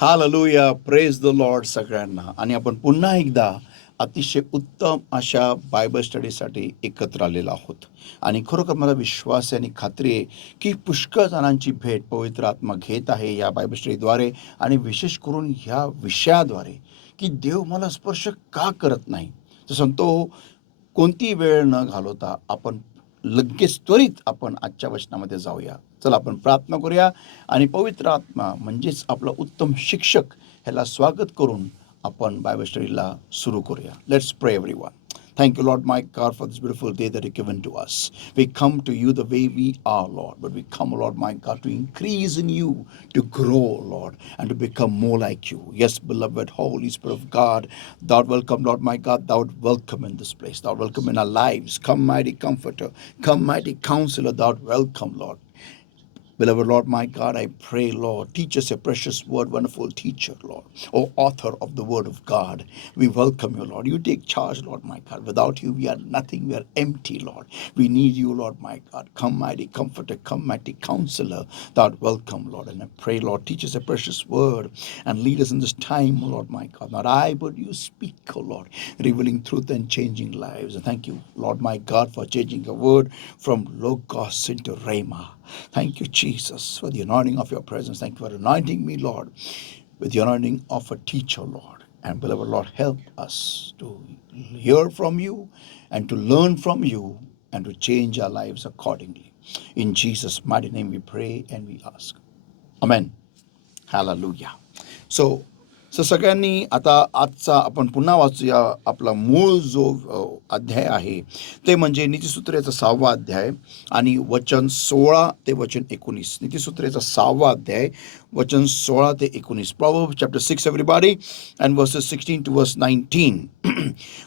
Hallelujah, praise the Lord सगळ्यांना. आणि आपण पुन्हा एकदा अतिशय उत्तम अशा बायबल स्टडीसाठी एकत्र आलेलो आहोत. आणि खरोखर मला विश्वास आहे आणि खात्री आहे की पुष्कळ जणांची भेट पवित्र आत्मा घेत आहे या बायबल स्टडीद्वारे, आणि विशेष करून ह्या विषयाद्वारे की देव मला स्पर्श का करत नाही. तर सांगतो, कोणती वेळ न घालवता आपण लगेच त्वरित आपण आजच्या वचनामध्ये जाऊया. चला आपण प्रार्थना करूया आणि पवित्र आत्मा म्हणजेच आपला उत्तम शिक्षक ह्याला स्वागत करून आपण बायबल स्टडीला सुरू करूया. लेट्स प्रे everyone. Thank you, Lord my God, for this beautiful day that you've given to us. We come to you the way we are, Lord, but we come, Lord my God, to increase in you, to grow, Lord, and to become more like you. Yes, beloved Holy Spirit of God, thou art welcome, Lord my God, thou art welcome in this place. Thou art welcome in our lives. Come, mighty comforter. Come, mighty counselor, thou art welcome, Lord. Beloved Lord, my God, I pray, Lord, teach us your precious word, wonderful teacher, Lord, O author of the word of God. We welcome you, Lord. You take charge, Lord, my God. Without you, we are nothing. We are empty, Lord. We need you, Lord, my God. Come, mighty comforter. Come, mighty counselor. Thou art welcome, Lord. And I pray, Lord, teach us a precious word and lead us in this time, Lord, my God. Not I, but you speak, O Lord, revealing truth and changing lives. And thank you, Lord, my God, for changing your word from Logos into Rhema. Thank you, Jesus, for the anointing of your presence. Thank you for anointing me, Lord, with the anointing of a teacher, Lord. And beloved Lord, help us to hear from you and to learn from you and to change our lives accordingly. In Jesus' mighty name we pray and we ask. Amen. Hallelujah. So सगळ्यांनी आता आजचा आपण पुन्हा वाचूया. आपला मूळ जो अध्याय आहे ते म्हणजे नीतिसूत्रेचा 6वा अध्याय आणि वचन 16 ते वचन 19. नीतिसूत्रेचा 6वा अध्याय वचन 16 ते 19. Proverbs chapter 6, everybody, and verses 16 to verse 19.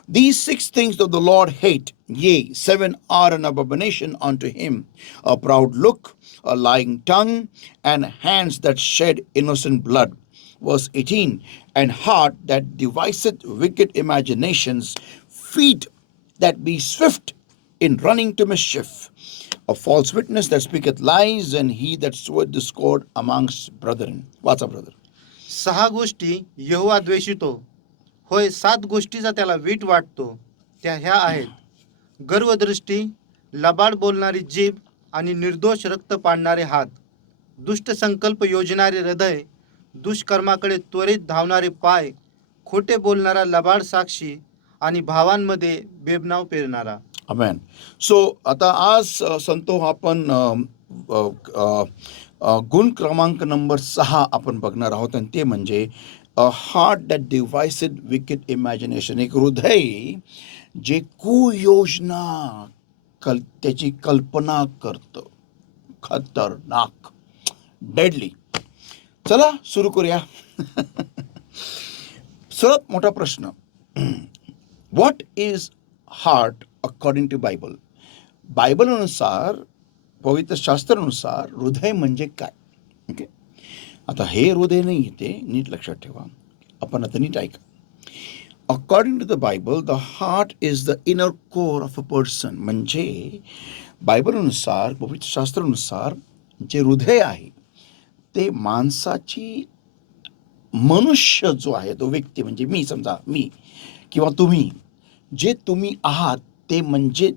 These 6 things doth the Lord hate, yea, 7 are an abomination unto him: a proud look, a lying tongue, and hands that shed innocent blood. Verse 18, and heart that deviseth wicked imaginations, feet that be swift in running to mischief, a false witness that speaketh lies, and he that soweth discord amongst brethren. What's up, brother? 6 गोष्टी यहोवा द्वेषितो, होय 7 गोष्टीचा त्याला वीट वाटतो. त्या ह्या आहेत: गर्वदृष्टी, लबाड बोलणारी जीभ आणि निर्दोष रक्त पाडणारे हात, दुष्ट संकल्प योजणारे हृदय, दुष्कर्माकडे त्वरित धावणारे पाय, खोटे बोलणारा लबाड साक्षी आणि भावांमध्ये बेबनाव पेरणारा. Amen. So आता आज संतो आपण गुण क्रमांक नंबर 6 आपण बघणार आहोत, आणि ते म्हणजे a heart that deviseth wicked imagination. एक हृदय जे कुयोजना त्याची कल्पना करतं. खतरनाक, डेडली. चला सुरू करूया. सर्वात मोठा प्रश्न, what is heart according to Bible? बायबलनुसार, पवित्र शास्त्रानुसार हृदय म्हणजे काय? ओके, आता हे हृदय नाही, ते नीट लक्षात ठेवा. आपण आता नीट ऐका. According to the Bible, the heart is the inner core of a person. म्हणजे बायबलनुसार, पवित्र शास्त्रानुसार जे हृदय आहे ते माणसाची, मनुष्य जो आहे तो व्यक्ती, म्हणजे मी, समजा मी किंवा तुम्ही, जे तुम्ही आहात ते म्हणजे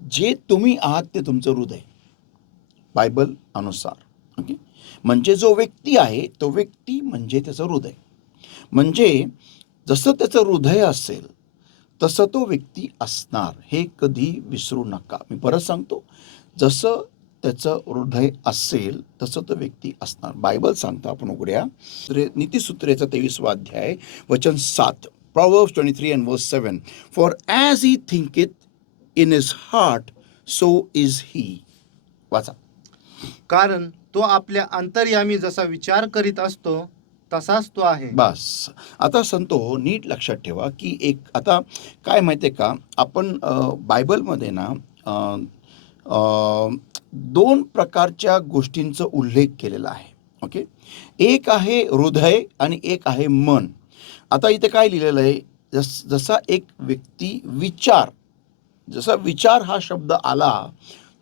जे तुम्ही आहात ते तुमचं हृदय, बायबल अनुसार. ओके, म्हणजे जो व्यक्ती आहे तो व्यक्ती म्हणजे त्याचं हृदय. म्हणजे जसं त्याचं हृदय असेल तसं तो व्यक्ती असणार, हे कधी विसरू नका. मी परत सांगतो, जसं त्याचं हृदय असेल तसं तो व्यक्ती असणार. बायबल सांगतं, आपण उघड्या नीतिसूत्रेचा 23वा अध्याय वचन 7. Proverbs 23 and verse 7. For as he thinketh in his heart, so is he. वाचा. कारण तो आपल्या अंतर्यामी जसा विचार करीत असतो तसाच तो आहे. बस. आता संतो नीट लक्षात ठेवा की एक, आता काय माहिती आहे का, आपण बायबलमध्ये ना 2 प्रकारच्या गोष्टींचा उल्लेख केलेला आहे. ओके, एक आहे हृदय आणि एक आहे मन. आता इथे काय लिहिलेलं आहे, जसा एक व्यक्ती विचार, जसा विचार हा शब्द आला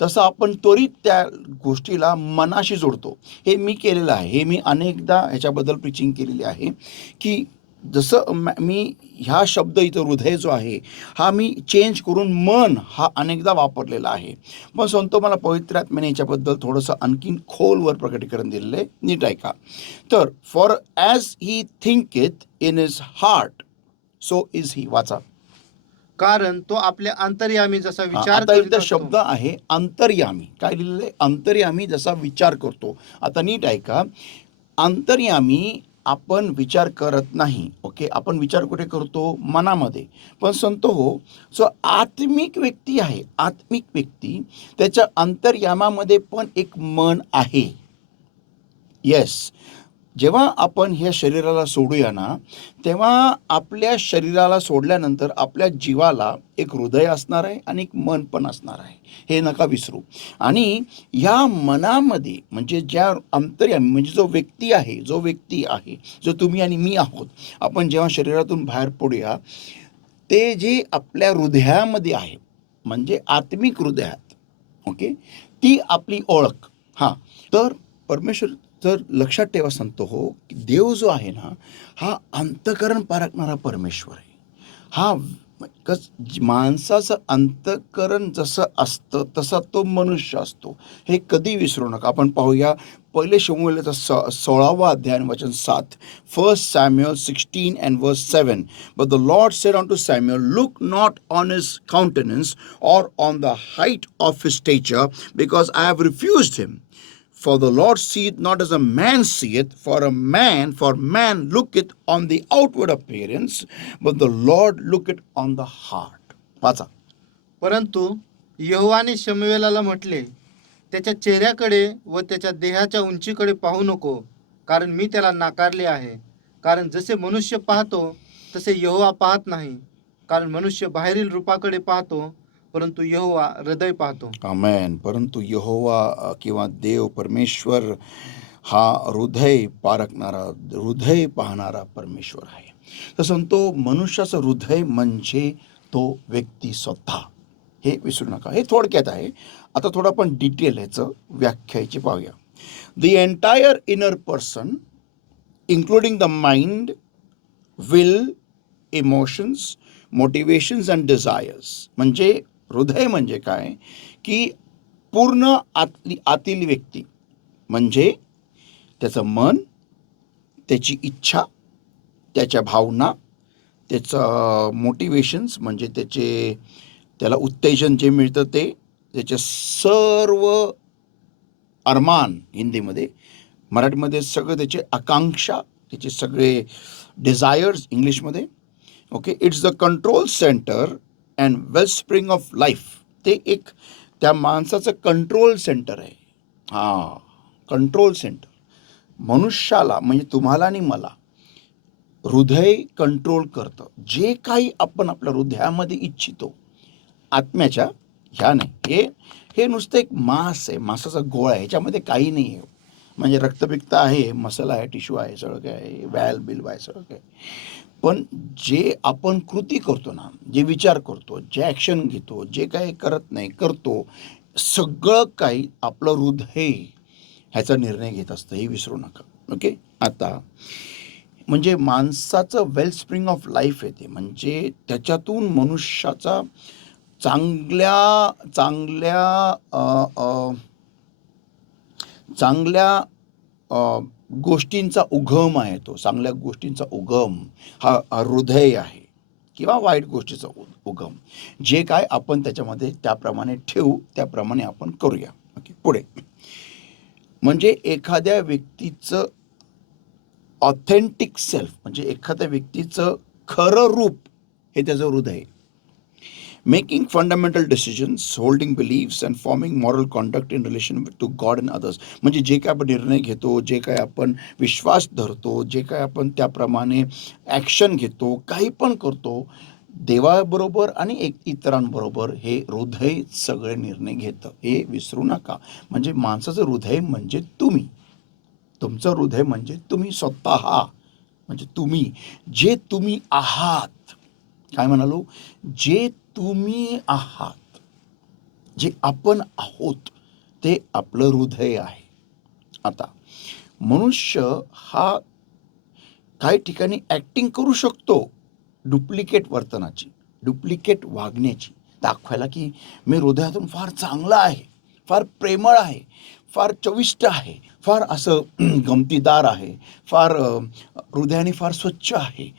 तसं आपण त्वरित त्या गोष्टीला मनाशी जोडतो. हे मी केलेलं आहे. हे मी अनेकदा ह्याच्याबद्दल प्रीचिंग केलेली आहे, की जसं मी ह्या शब्द इथं हृदय जो आहे हा मी चेंज करून मन हा अनेकदा वापरलेला आहे. पण सांगतो मला पवित्र आत्म्याने याच्याबद्दल थोडंसं आणखीन खोलवर प्रकटीकरण दिलेलं आहे. नीट ऐका. तर for as he thinketh in his heart so is he. वाचा. कारण तो आपल्या अंतर्यामी जसा विचार आता करीत इथं असतो. शब्द आहे अंतर्यामी. काय लिहिलेलं आहे? अंतर्यामी जसा विचार करतो. आता नीट ऐका. अंतर्यामी आपण विचार करत नाही. ओके, आपण विचार कुठे करतो? मनामध्ये. पण संतो हो, जो आत्मिक व्यक्ती आहे, आत्मिक व्यक्ती त्याच्या अंतर्यामामध्ये पण एक मन आहे. येस. जेव्हा आपण ह्या शरीराला सोडूया ना, तेव्हा आपल्या शरीराला सोडल्यानंतर आपल्या जीवाला एक हृदय असणार आहे आणि एक मन पण असणार आहे. हे नका विसरू. आणि ह्या मनामध्ये म्हणजे ज्या अंतर्यामी म्हणजे जो व्यक्ती आहे, जो तुम्ही आणि मी आहोत, आपण जेव्हा शरीरातून बाहेर पडूया, ते जे आपल्या हृदयामध्ये आहे, म्हणजे आत्मिक हृदयात, ओके, ती आपली ओळख. हां, तर परमेश्वर तर लक्षात ठेवा सांगतो हो, की देव जो आहे ना, हा अंतःकरण पारखणारा परमेश्वर आहे. हा माणसाचं अंतःकरण जसं असतं तसा तो मनुष्य असतो. हे कधी विसरू नका. आपण पाहूया पहिले शमूएलचा 16वा अध्याय वचन 7. 1 Samuel 16 and verse 7. But the Lord said unto Samuel, Look not on his countenance or on the height of his stature, because I have refused him. For the Lord seeth not as a man seeth, for man looketh on the outward appearance, but the Lord looketh on the heart. वाचा. परंतु यहोवाने शमूएलाला म्हटले, त्याच्या चेहऱ्याकडे व त्याच्या देहाच्या उंचीकडे पाहू नको, कारण मी त्याला नाकारले आहे. कारण जसे मनुष्य पाहतो तसे यहोवा पाहत नाही. कारण मनुष्य बाहेरील रूपाकडे पाहतो, परंतु यहोवा हृदय पाहतो. आमेन. परंतु यहोवा किंवा देव परमेश्वर हा हृदय पारखणारा, हृदय पाहणारा परमेश्वर आहे. तर सांगतो मनुष्याचं हृदय म्हणजे तो व्यक्ती स्वतः. हे विसरू नका. हे थोडक्यात आहे. आता थोडं आपण डिटेल ह्याचं व्याख्याची पाहूया. The entire inner person including the mind, will, emotions, motivations and desires. म्हणजे हृदय म्हणजे काय, की पूर्ण आतील व्यक्ती म्हणजे त्याचं मन, त्याची इच्छा, त्याच्या भावना, त्याचं मोटिवेशन्स म्हणजे त्याला उत्तेजन जे मिळतं ते, त्याचे सर्व अरमान हिंदीमध्ये, मराठीमध्ये सगळं त्याचे आकांक्षा, त्याचे सगळे डिझायर्स इंग्लिशमध्ये. Okay, it's the control centre and wellspring of life. ते एक त्या माणसाचं कंट्रोल सेंटर आहे. हां, कंट्रोल सेंटर. मनुष्याला म्हणजे तुम्हाला आणि मला हृदय कंट्रोल करतं. जे काही आपण आपल्या हृदयामध्ये इच्छितो, आत्म्याच्या ह्या नाही, हे नुसतं एक मांस आहे, मांसाचा गोळा आहे, ह्याच्यामध्ये काही नाही आहे. म्हणजे रक्तपित्त आहे, मसाला आहे, टिश्यू आहे, सगळं काय आहे, बिल आहे, सगळं काय. पण जे आपण कृती करतो ना, जे विचार करतो, जे ॲक्शन घेतो, जे काही करत नाही करतो, सगळं काही आपलं हृदय ह्याचा निर्णय घेत असतं. हे विसरू नका. ओके. आता म्हणजे माणसाचं वेलस्प्रिंग ऑफ लाईफ येते, म्हणजे त्याच्यातून मनुष्याचा चांगल्या गोष्टींचा उगम आहे. तो चांगल्या गोष्टींचा उगम हा हृदय आहे, किंवा वाईट गोष्टीचा उगम. जे काय आपण त्याच्यामध्ये त्याप्रमाणे ठेवू, त्याप्रमाणे आपण करूया. ओके, पुढे. म्हणजे एखाद्या व्यक्तीचं ऑथेंटिक सेल्फ म्हणजे एखाद्या व्यक्तीचं खरं रूप हे त्याचं हृदय. Making fundamental decisions, holding beliefs and forming moral conduct in relation to God and others. म्हणजे जे काय आपण निर्णय घेतो, जे काय आपण विश्वास धरतो, जे काय आपण त्याप्रमाणे ॲक्शन घेतो, काही पण करतो, देवाबरोबर आणि इतरांबरोबर हे हृदय सगळे निर्णय घेतं. हे विसरू नका. म्हणजे माणसाचं हृदय म्हणजे तुम्ही, तुमचं हृदय म्हणजे तुम्ही स्वतः, म्हणजे तुम्ही जे तुम्ही आहात. काय म्हणालो? जे तुम्ही आहात, जे आपण आहोत ते आपलं हृदय आहे. आता मनुष्य हा काही ठिकाणी ॲक्टिंग करू शकतो डुप्लिकेट वर्तनाची, डुप्लिकेट वागण्याची, दाखवायला की मी हृदयातून फार चांगला आहे, फार प्रेमळ आहे, फार चविष्ट आहे, फार असं गमतीदार आहे, फार हृदयाने फार स्वच्छ आहे,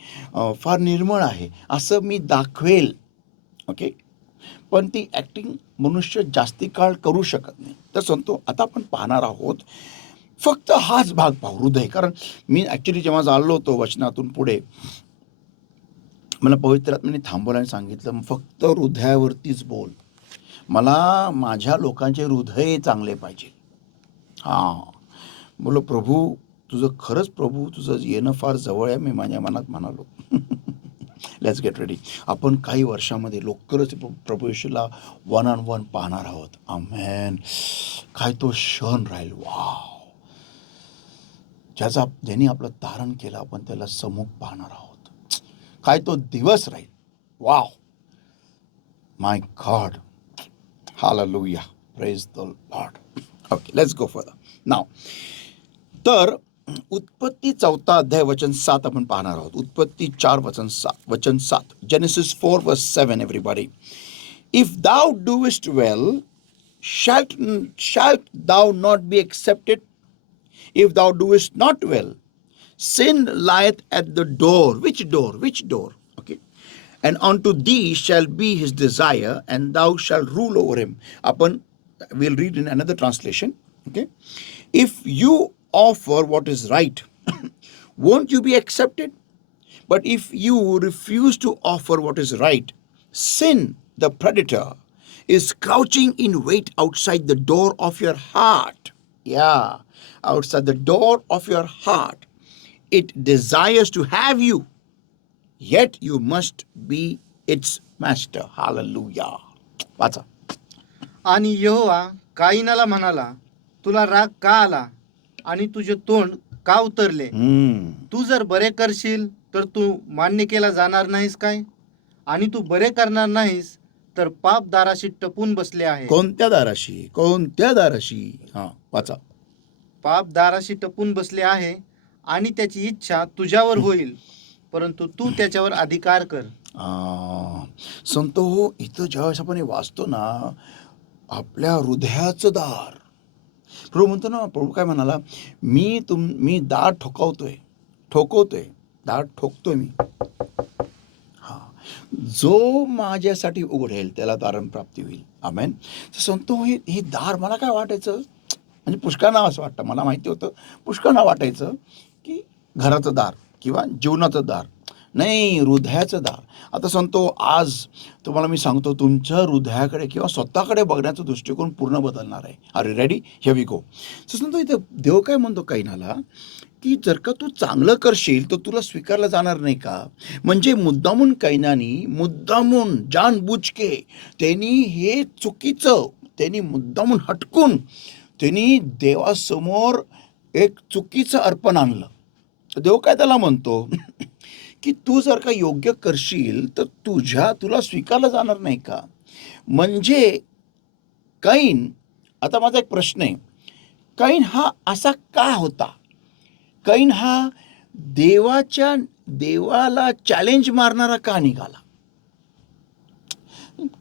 फार निर्मळ आहे, असं मी दाखवेल. ओके, पण ती ॲक्टिंग मनुष्य जास्ती काळ करू शकत नाही. तर सांगतो आता आपण पाहणार आहोत फक्त हाच भाग पाहू, हृदय. कारण मी ॲक्च्युली जेव्हा चाललो होतो वचनातून पुढे, मला पवित्र आत्म्याने थांबवलं आणि सांगितलं फक्त हृदयावरतीच बोल, मला माझ्या लोकांचे हृदय चांगले पाहिजे. हां, बोलो प्रभू तुझं खरंच, प्रभू तुझं येणं फार जवळ आहे, मी माझ्या मनात म्हणालो. Let's get ready. आपण काही वर्षामध्ये लवकरच प्रभू येशूला वन ऑन वन पाहणार आहोत. आमेन. काय तो क्षण राहील, वाव, ज्यांनी आपलं तारण केलं, आपण त्याला सम्मुख पाहणार आहोत. काय तो दिवस राहील, wow, my God, hallelujah, praise the Lord. Okay, let's go further now. तर उत्पत्ती 4 अध्याय वचन 7 आपण पाहणार आहोत. उत्पत्ती 4 वचन 7. Genesis 4 verse 7. Everybody, if thou doest well, shalt thou not be accepted? If thou doest not well, sin lieth at the door. Which door? Which door? Okay. And unto thee shall be his desire, and thou shalt rule over him. We'll read in another translation. Okay. If you offer what is right, won't you be accepted? But if you refuse to offer what is right, sin, the predator, is crouching in wait outside the door of your heart. Yeah, outside the door of your heart. It desires to have you, yet you must be its master. Hallelujah. वाचा. आणि यहोवा काईनाला म्हणाला, तुला राग का आला आणि तुझे तोंड का उतरले? तू जर बरे करशील तर तू मान्य केला जाणार नाहीस काय? आणि तू बरे करणार नाहीस तर पाप दाराशी टपून बसले आहे. कोणत्या दाराशी? कोणत्या दाराशी? हा, वाचा. पाप दाराशी टपून बसले आहे आणि त्याची इच्छा तुझ्यावर होईल, परंतु तू त्याच्यावर अधिकार कर. संतो हो, इथं ज्यावेळेस आपण हे वाचतो ना, आपल्या हृदयाचं दार, प्रभू म्हणतो ना, प्रभू काय म्हणाला, मी दार ठोकवतोय, दार ठोकतोय मी. हा, जो माझ्यासाठी उघडेल त्याला तारण प्राप्ती होईल. आमेन. तर संतो हे दार, मला काय वाटायचं, म्हणजे पुष्कळांना असं वाटतं, मला माहिती होतं, पुष्कळांना वाटायचं की घराचं दार किंवा जीवनाचं दार, नाही, हृदयाचं दार. आता सांगतो, आज तुम्हाला मी सांगतो, तुमच्या हृदयाकडे किंवा स्वतःकडे बघण्याचा दृष्टिकोन पूर्ण बदलणार आहे. अरे रेडी, हिअर वी गो. तर सांगतो, इथं देव काय म्हणतो कैनाला, की जर का तू चांगलं करशील तर तुला स्वीकारलं जाणार नाही का? म्हणजे मुद्दामून कैनानी, मुद्दामून जानबुजके त्यांनी हे चुकीचं, त्यांनी मुद्दामून हटकून त्यांनी देवासमोर एक चुकीचं अर्पण आणलं. देव काय त्याला म्हणतो की तू जर का योग्य करशील तर तुला स्वीकारलं जाणार नाही का? म्हणजे कैन, आता माझा एक प्रश्न आहे, कैन हा असा का होता? कैन हा देवाला चॅलेंज मारणारा का निघाला?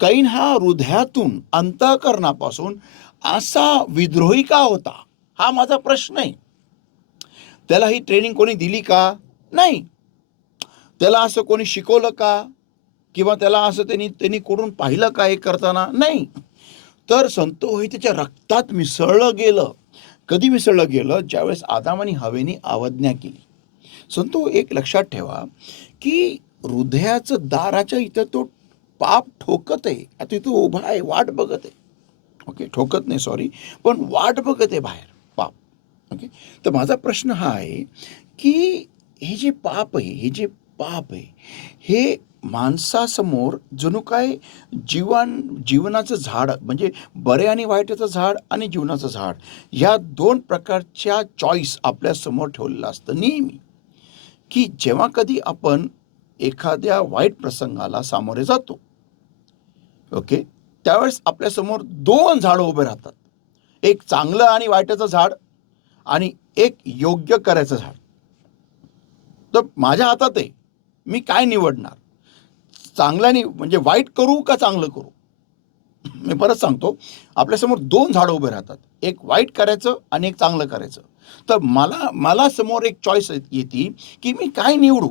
कैन हा हृदयातून, अंतःकरणापासून असा विद्रोही का होता? हा माझा प्रश्न आहे. त्याला ही ट्रेनिंग कोणी दिली का? नाही. त्याला असं कोणी शिकवलं का? किंवा त्याला असं त्यांनी कोणून पाहिलं का हे करताना? नाही. तर संतो हे त्याच्या रक्तात मिसळलं गेलं. कधी मिसळलं गेलं? ज्यावेळेस आदाम आणि हवेने अवज्ञा केली. संतो एक लक्षात ठेवा की हृदयाचं दाराच्या इथं तो पाप ठोकत आहे. आता इथं उभा आहे, वाट बघत आहे. ओके, ठोकत नाही, सॉरी, पण वाट बघत आहे बाहेर पाप. ओके, तर माझा प्रश्न हा आहे की हे जे पाप आहे, हे माणसासमोर जणू काय जीवनाचं झाड, म्हणजे बरे आणि वाईटाचं झाड आणि जीवनाचं झाड, ह्या दोन प्रकारच्या चॉईस आपल्यासमोर ठेवलेलं असतं नेहमी. की जेव्हा कधी आपण एखाद्या वाईट प्रसंगाला सामोरे जातो, ओके, त्यावेळेस आपल्यासमोर 2 झाडं उभे राहतात. एक चांगलं आणि वाईटाचं झाड आणि एक योग्य करायचं झाड. तर माझ्या हातात आहे, मी काय निवडणार? चांगल्याने म्हणजे वाईट करू का चांगलं करू? मी परत सांगतो, आपल्यासमोर 2 झाडं उभे राहतात. एक वाईट करायचं आणि एक चांगलं करायचं. तर मला मला समोर एक चॉईस येते, की मी काय निवडू?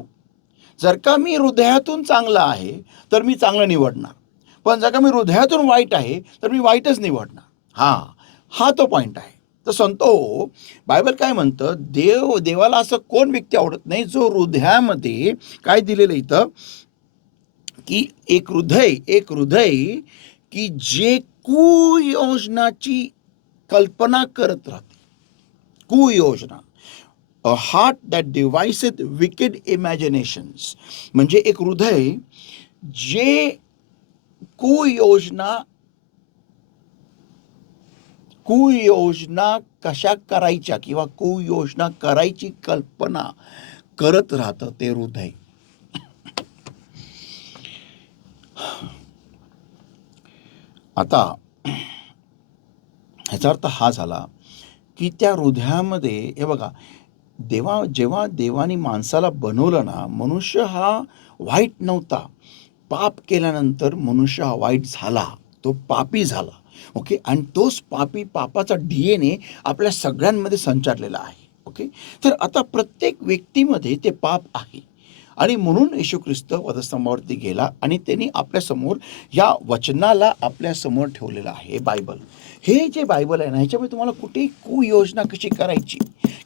जर का मी हृदयातून चांगला आहे, तर मी चांगलं निवडणार. पण जर का मी हृदयातून वाईट आहे, तर मी वाईटच निवडणार. हां, हा तो पॉइंट आहे. तर संतो बायबल काय म्हणतं, देवाला असं कोण व्यक्ती आवडत नाही, जो हृदयामध्ये काय दिलेलं इथं, की एक हृदय की जे कुयोजनाची कल्पना करत राहते. कुयोजना. A heart that deviseth wicked imaginations. म्हणजे एक हृदय जे कुयोजना कुयोजना कशा करायच्या किंवा कुयोजना करायची कल्पना करत राहतं ते हृदय. आता ह्याचा अर्थ हा झाला, की त्या हृदयामध्ये हे बघा, जेव्हा देवाने माणसाला बनवलं ना, मनुष्य हा वाईट नव्हता. पाप केल्यानंतर मनुष्य हा वाईट झाला. तो पापी झाला. ओके. आणि तोच पापाचा DNA आपल्या सगळ्यांमध्ये संचारलेला आहे. ओके. तर आता प्रत्येक व्यक्तीमध्ये ते पाप आहे. आणि म्हणून येशू ख्रिस्त वधस्तंभावरती गेला आणि त्यांनी आपल्यासमोर या वचनाला आपल्यासमोर ठेवलेलं आहे बायबल. हे जे बायबल आहे ना, ह्याच्यामध्ये तुम्हाला कुठेही कुयोजना कशी करायची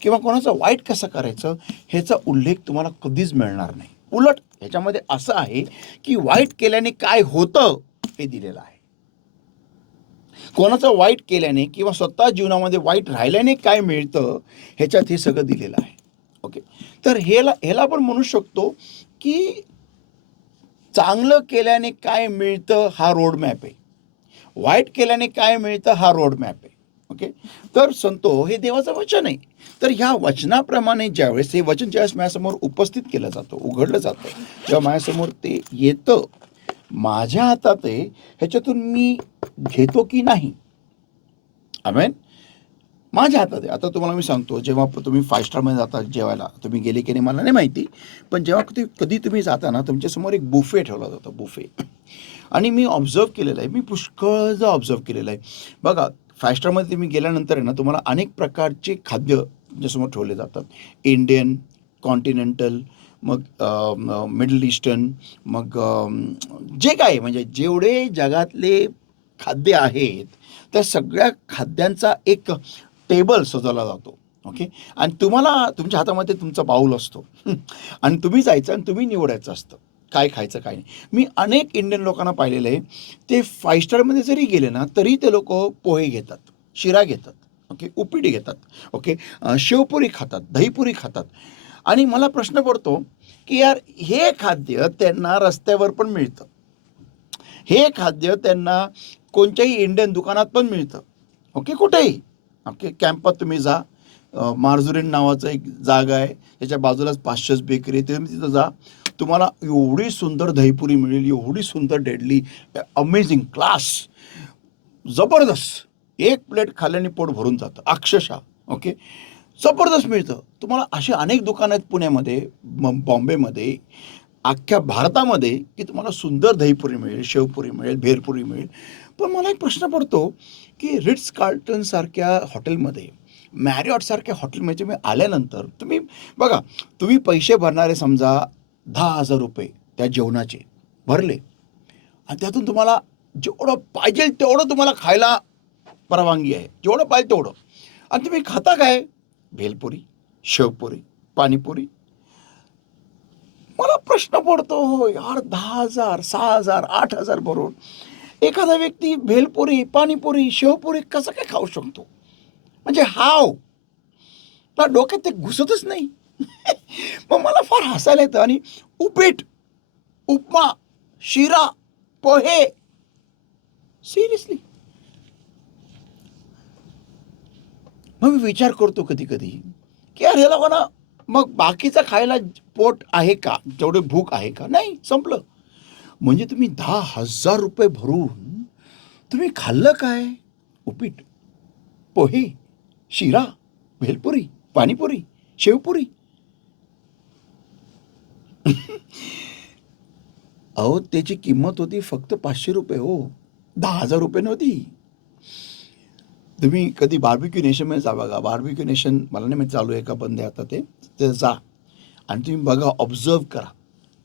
किंवा कोणाचं वाईट कसं करायचं ह्याचा उल्लेख तुम्हाला कधीच मिळणार नाही. उलट ह्याच्यामध्ये असं आहे की वाईट केल्याने काय होतं हे दिलेलं आहे. कोणाचं वाईट केल्याने किंवा स्वतः जीवनामध्ये वाईट राहिल्याने काय मिळतं ह्याच्यात हे सगळं दिलेलं आहे. ओके. तर ह्याला आपण म्हणू शकतो की चांगलं केल्याने काय मिळतं हा रोड मॅप आहे. वाईट केल्याने काय मिळतं हा रोड मॅप आहे. ओके. तर संतो हे देवाचं वचन आहे. तर ह्या वचनाप्रमाणे ज्यावेळेस हे वचन ज्यावेळेस माझ्यासमोर उपस्थित केलं जातं, उघडलं जातं, जेव्हा माझ्यासमोर ते येतं, माझ्या हातात आहे, ह्याच्यातून मी घेतो की नाही? आमेन. माझ्या हातात आहे. आता तुम्हाला मी सांगतो, जेव्हा तुम्ही 5 स्टारमध्ये जाता जेवायला, तुम्ही गेले की नाही मला नाही माहिती. पण जेव्हा कधी तुम्ही जाता ना, तुमच्यासमोर एक बुफे ठेवला जातो, बुफे. आणि मी ऑब्झर्व्ह केलेलं आहे, मी पुष्कळदा ऑब्झर्व्ह केलेलं आहे. बघा, 5 स्टारमध्ये तुम्ही गेल्यानंतर आहे ना, तुम्हाला अनेक प्रकारचे खाद्य तुमच्यासमोर ठेवले जातात. इंडियन, कॉन्टिनेंटल, मग मिडल ईस्टर्न, मग जे काही म्हणजे जेवढे जगातले खाद्य आहेत, त्या सगळ्या खाद्यांचा एक टेबल सजवला जातो. ओके. आणि तुम्हाला तुमच्या हातामध्ये तुमचा बाऊल असतो आणि तुम्ही जायचं आणि तुम्ही निवडायचं असतं काय खायचं काय नाही. मी अनेक इंडियन लोकांना पाहिलेलं आहे, ते 5 स्टारमध्ये जरी गेले ना तरी ते लोक पोहे घेतात, शिरा घेतात, ओके, उपीट घेतात, ओके, शेवपुरी खातात, दहीपुरी खातात. आणि मला प्रश्न पडतो की यार हे खाद्य त्यांना रस्त्यावर पण मिळतं, हे खाद्य त्यांना कोणत्याही इंडियन दुकानात पण मिळतं. ओके. कुठेही ओके. कॅम्पात तुम्ही जा, मार्जुरीन नावाचं एक जागा आहे, त्याच्या बाजूलाच पाश्चस बेकरी आहे, तुम्ही तिथं जा, तुम्हाला एवढी सुंदर दहीपुरी मिळेल, एवढी सुंदर डेडली अमेझिंग क्लास जबरदस्त. एक प्लेट खाल्ल्याने पोट भरून जातं अक्षरशः. ओके. जबरदस्त मिळतं तुम्हाला. असे अनेक दुकानं आहेत पुण्यामध्ये, बॉम्बेमध्ये, अख्ख्या भारतामध्ये, की तुम्हाला सुंदर दहीपुरी मिळेल, शेवपुरी मिळेल, भेरपुरी मिळेल. पण मला एक प्रश्न पडतो की रिट्स कार्ल्टन सारख्या हॉटेलमध्ये, मॅरिऑट सारख्या हॉटेलमध्ये तुम्ही आल्यानंतर तुम्ही बघा, तुम्ही पैसे भरणारे समजा 10,000 रुपये त्या जेवणाचे भरले आणि त्यातून तुम्हाला जेवढं पाहिजे तेवढं तुम्हाला खायला परवानगी आहे, जेवढं पाहिजे तेवढं. आणि तुम्ही खाता काय? भेलपुरी, शेवपुरी, पाणीपुरी. मला प्रश्न पडतो, हो यार, 10,000, 6,000, 8,000 भरून एखादा व्यक्ती भेलपुरी, पाणीपुरी, शेवपुरी कसं काय खाऊ शकतो? म्हणजे हाव ना, डोक्यात ते घुसतच नाही. मग मला फार हसायला येतं. आणि उपीट, उपमा, शिरा, पोहे, सिरियसली. मग मी विचार करतो कधी कधी की यार ह्याला कोणा मग बाकीचं खायला पोट आहे का, जेवढे भूक आहे का? नाही, संपलं. म्हणजे तुम्ही 10,000 रुपये भरून तुम्ही खाल्लं काय? उपीट, पोहे, शिरा, भेलपुरी, पाणीपुरी, शेवपुरी. अहो, त्याची किंमत होती फक्त ₹500 हो, ₹10,000 नव्हती. तुम्ही कधी बार्बिक्यू नेशनमध्ये जा बघा. बार्बिक्यू नेशन मला नाही माहिती चालू आहे का बंद आहे आता ते. ते जा आणि तुम्ही बघा, ऑब्झर्व्ह करा.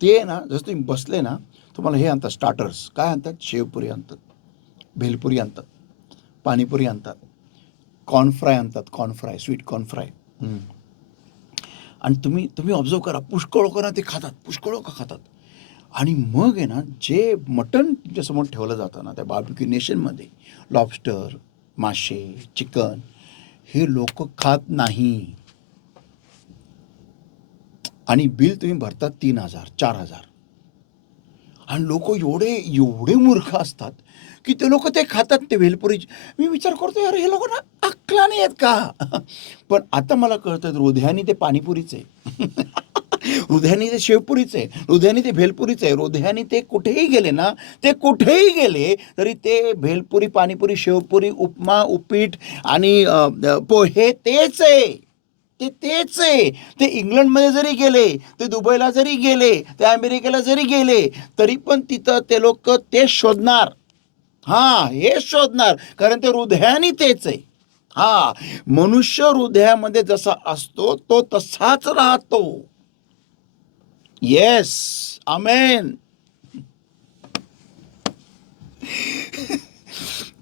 ते ना जसं तुम्ही बसले ना, तुम्हाला हे आणतात स्टार्टर्स. काय आणतात? शेवपुरी आणतात, भेलपुरी आणतात, पाणीपुरी आणतात, कॉर्न फ्राय आणतात, corn fry, sweet corn fry. आणि तुम्ही तुम्ही ऑब्झर्व्ह करा, पुष्कळ लोकांना ते खातात, पुष्कळ लोकं खातात. आणि मग आहे ना, जे मटण तुमच्यासमोर ठेवलं जातं ना त्या बार्बिक्यू नेशनमध्ये, लॉबस्टर, मासे, चिकन, हे लोक खात नाही. आणि बिल तुम्ही भरतात 3,000 4,000. आणि लोक एवढे एवढे मूर्ख असतात की ते लोक ते खातात ते भेलपुरीचे. मी विचार करतो, यार हे लोकांना अक्कला नाही आहेत का? पण आता मला कळतं, हृदयाने ते पाणीपुरीच आहे. हृदयाने ते शेवपुरीच आहे, हृदयाने ते भेलपुरीच आहे. हृदयाने ते कुठेही गेले ना, ते कुठेही गेले तरी ते भेलपुरी, पाणीपुरी, शेवपुरी, उपमा, उपीट आणि पोहे तेच आहे. ते तेच आहे. ते इंग्लंडमध्ये जरी गेले, ते दुबईला जरी गेले, ते अमेरिकेला जरी गेले, तरी पण तिथं ते लोक तेच शोधणार. हे शोधणार, कारण ते हृदयाने तेच आहे. मनुष्य हृदयामध्ये जसा असतो तो तसाच राहतो. येस, आमेन.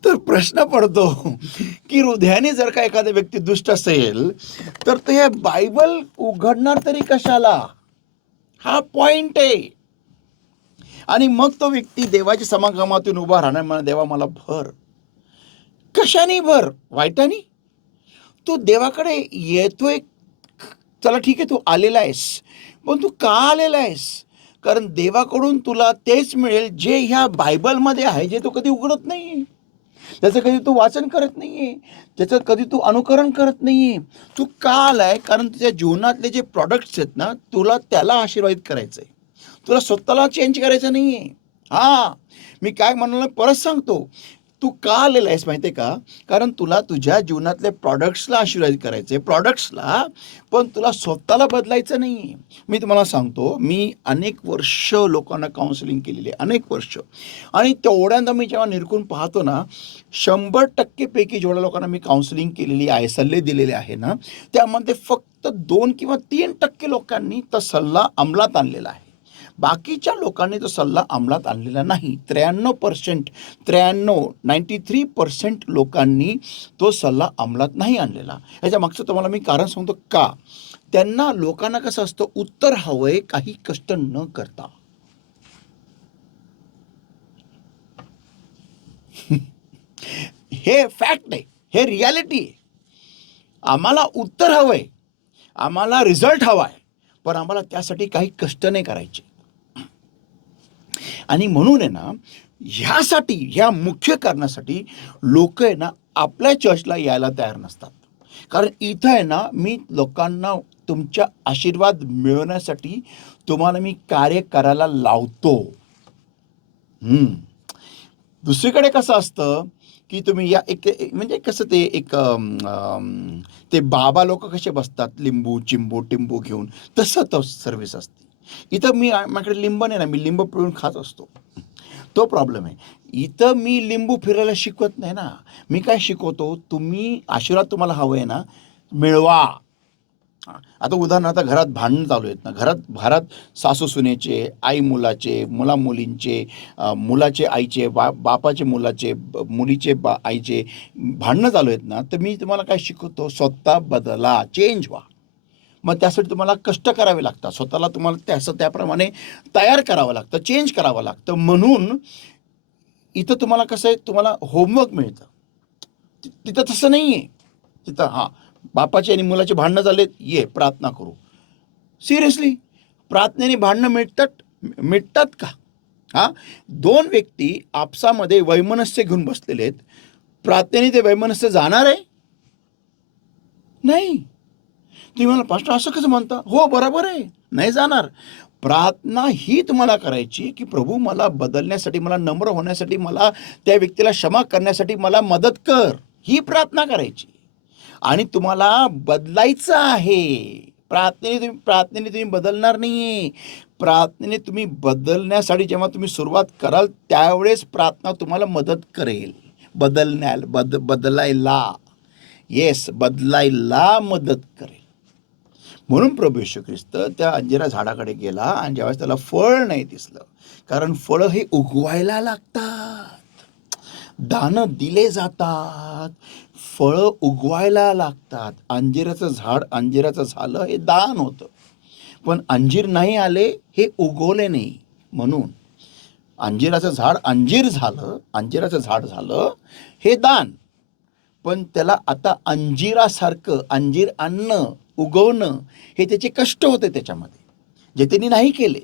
तर प्रश्न पडतो की हृदयाने जर का एखादा व्यक्ती दुष्ट असेल तर ते हे बायबल उघडणार तरी कशाला? हा पॉइंट आहे. आणि मग तो व्यक्ती देवाच्या समागमातून उभा राहणार, म्हणा देवा मला भर. कशाने भर? वाईटाने? तू देवाकडे येतोय, चला ठीक आहे, तू आलेला आहेस, पण तू का आलेला आहेस? कारण देवाकडून तुला तेच मिळेल जे ह्या बायबलमध्ये आहे, जे तू कधी उघडत नाहीये, त्याचं कधी तू वाचन करत नाहीये, त्याचं कधी तू अनुकरण करत नाहीये. तू का आलाय? कारण तुझ्या जीवनातले जे प्रॉडक्ट्स आहेत ना, तुला त्याला आशीर्वादित करायचंय, तुला स्वतःला चेंज करायचं नाहीये. मी काय म्हणाला परत सांगतो, तू का आलेला आहेस माहिती आहे का? कारण तुला तुझ्या जीवनातले प्रॉडक्ट्सला आशीर्वादित करायचे, प्रॉडक्ट्सला, पण तुला स्वतःला बदलायचं नाही. मी तुम्हाला सांगतो, मी अनेक वर्ष लोकांना काउन्सिलिंग केलेली आहे, अनेक वर्ष. आणि तेवढ्यांदा मी जेव्हा निरखून पाहतो ना, 100% पैकी जेवढ्या लोकांना मी काउन्सिलिंग केलेली आहे, सल्ले दिलेले आहे ना, त्यामध्ये फक्त 2 किंवा 3% लोकांनी तो सल्ला अंमलात आणलेला आहे. बाकीच्या लोकांनी तो सल्ला अंमलात आणलेला नाही. 93% लोकांनी तो सल्ला अंमलात नाही आणलेला. याच्या मागचं तुम्हाला मी कारण सांगतो का? त्यांना, लोकांना कसं असतं, उत्तर हवंय काही कष्ट न करता. हे फॅक्ट आहे, हे रियालिटी आहे. आम्हाला उत्तर हवंय, आम्हाला रिझल्ट हवाय, पण आम्हाला त्यासाठी काही कष्ट नाही करायचे. आणि म्हणून आहे ना, ह्यासाठी, ह्या मुख्य कारणासाठी लोक आहे ना आपल्या चर्चला यायला तयार नसतात. कारण इथं आहे ना, मी लोकांना तुमच्या आशीर्वाद मिळवण्यासाठी तुम्हाला मी कार्य करायला लावतो. दुसरीकडे कसं असतं की तुम्ही या म्हणजे कसं ते ते बाबा लोक कसे बसतात, लिंबू चिंबू टिंबू घेऊन, तसं तो सर्व्हिस असते. इथं माझ्याकडे लिंब नाही ना, मी लिंब पिळून खात असतो. तो प्रॉब्लेम आहे. इथं मी लिंबू फिरायला शिकवत नाही ना. मी काय शिकवतो, तुम्ही आशीर्वाद तुम्हाला हवं आहे ना, मिळवा. आता उदाहरणार्थ घरात भांडणं चालू आहेत ना, घरात सासू सुनेचे, आई मुलाचे, मुला मुलींचे, मुलाचे आईचे, बापाचे मुलाचे, मुलीचे आईचे भांडणं चालू आहेत ना, तर मी तुम्हाला काय शिकवतो, स्वतः बदला, चेंज व्हा. मग त्यासाठी तुम्हाला कष्ट करावे लागतात, स्वतःला तुम्हाला त्याप्रमाणे तयार करावं लागतं, चेंज करावं लागतं. म्हणून इथं तुम्हाला कसं आहे, तुम्हाला होमवर्क मिळतं. तिथं तसं नाही आहे. तिथं बापाचे आणि मुलाचे भांडणं झालेत, ये प्रार्थना करू. सिरियसली, प्रार्थनेने भांडणं मिटतात का? 2 व्यक्ती आपसामध्ये वैमनस्य घेऊन बसलेले आहेत, प्रार्थनेने ते वैमनस्य जाणार आहे? नाही. तुम्ही मला, पास्टर असं कसं म्हणता? हो, बरोबर आहे. नाही जाणार. प्रार्थना ही तुम्हाला करायची की प्रभू मला बदलण्यासाठी, मला नम्र होण्यासाठी, मला त्या व्यक्तीला क्षमा करण्यासाठी मला मदत कर, ही प्रार्थना करायची. आणि तुम्हाला बदलायचं आहे. प्रार्थनेने तुम्ही बदलणार नाहीये. प्रार्थनेने तुम्ही बदलण्यासाठी जेव्हा तुम्ही सुरुवात कराल त्यावेळेस प्रार्थना तुम्हाला मदत करेल बदलायला. येस, बदलायला मदत करेल. म्हणून प्रभू येशू ख्रिस्त त्या अंजिरा झाडाकडे गेला आणि ज्यावेळेस त्याला फळ नाही दिसलं, कारण फळं हे उगवायला लागतात, दाणं दिले जातात, फळं उगवायला लागतात. अंजिराचं झालं हे दान होतं, पण अंजीर नाही आले, हे उगवले नाही. म्हणून अंजिराचं झाड झालं हे दान, पण त्याला आता अंजीर आणणं, उगवणं हे त्याचे कष्ट होते त्याच्यामध्ये, जे त्यांनी नाही केले.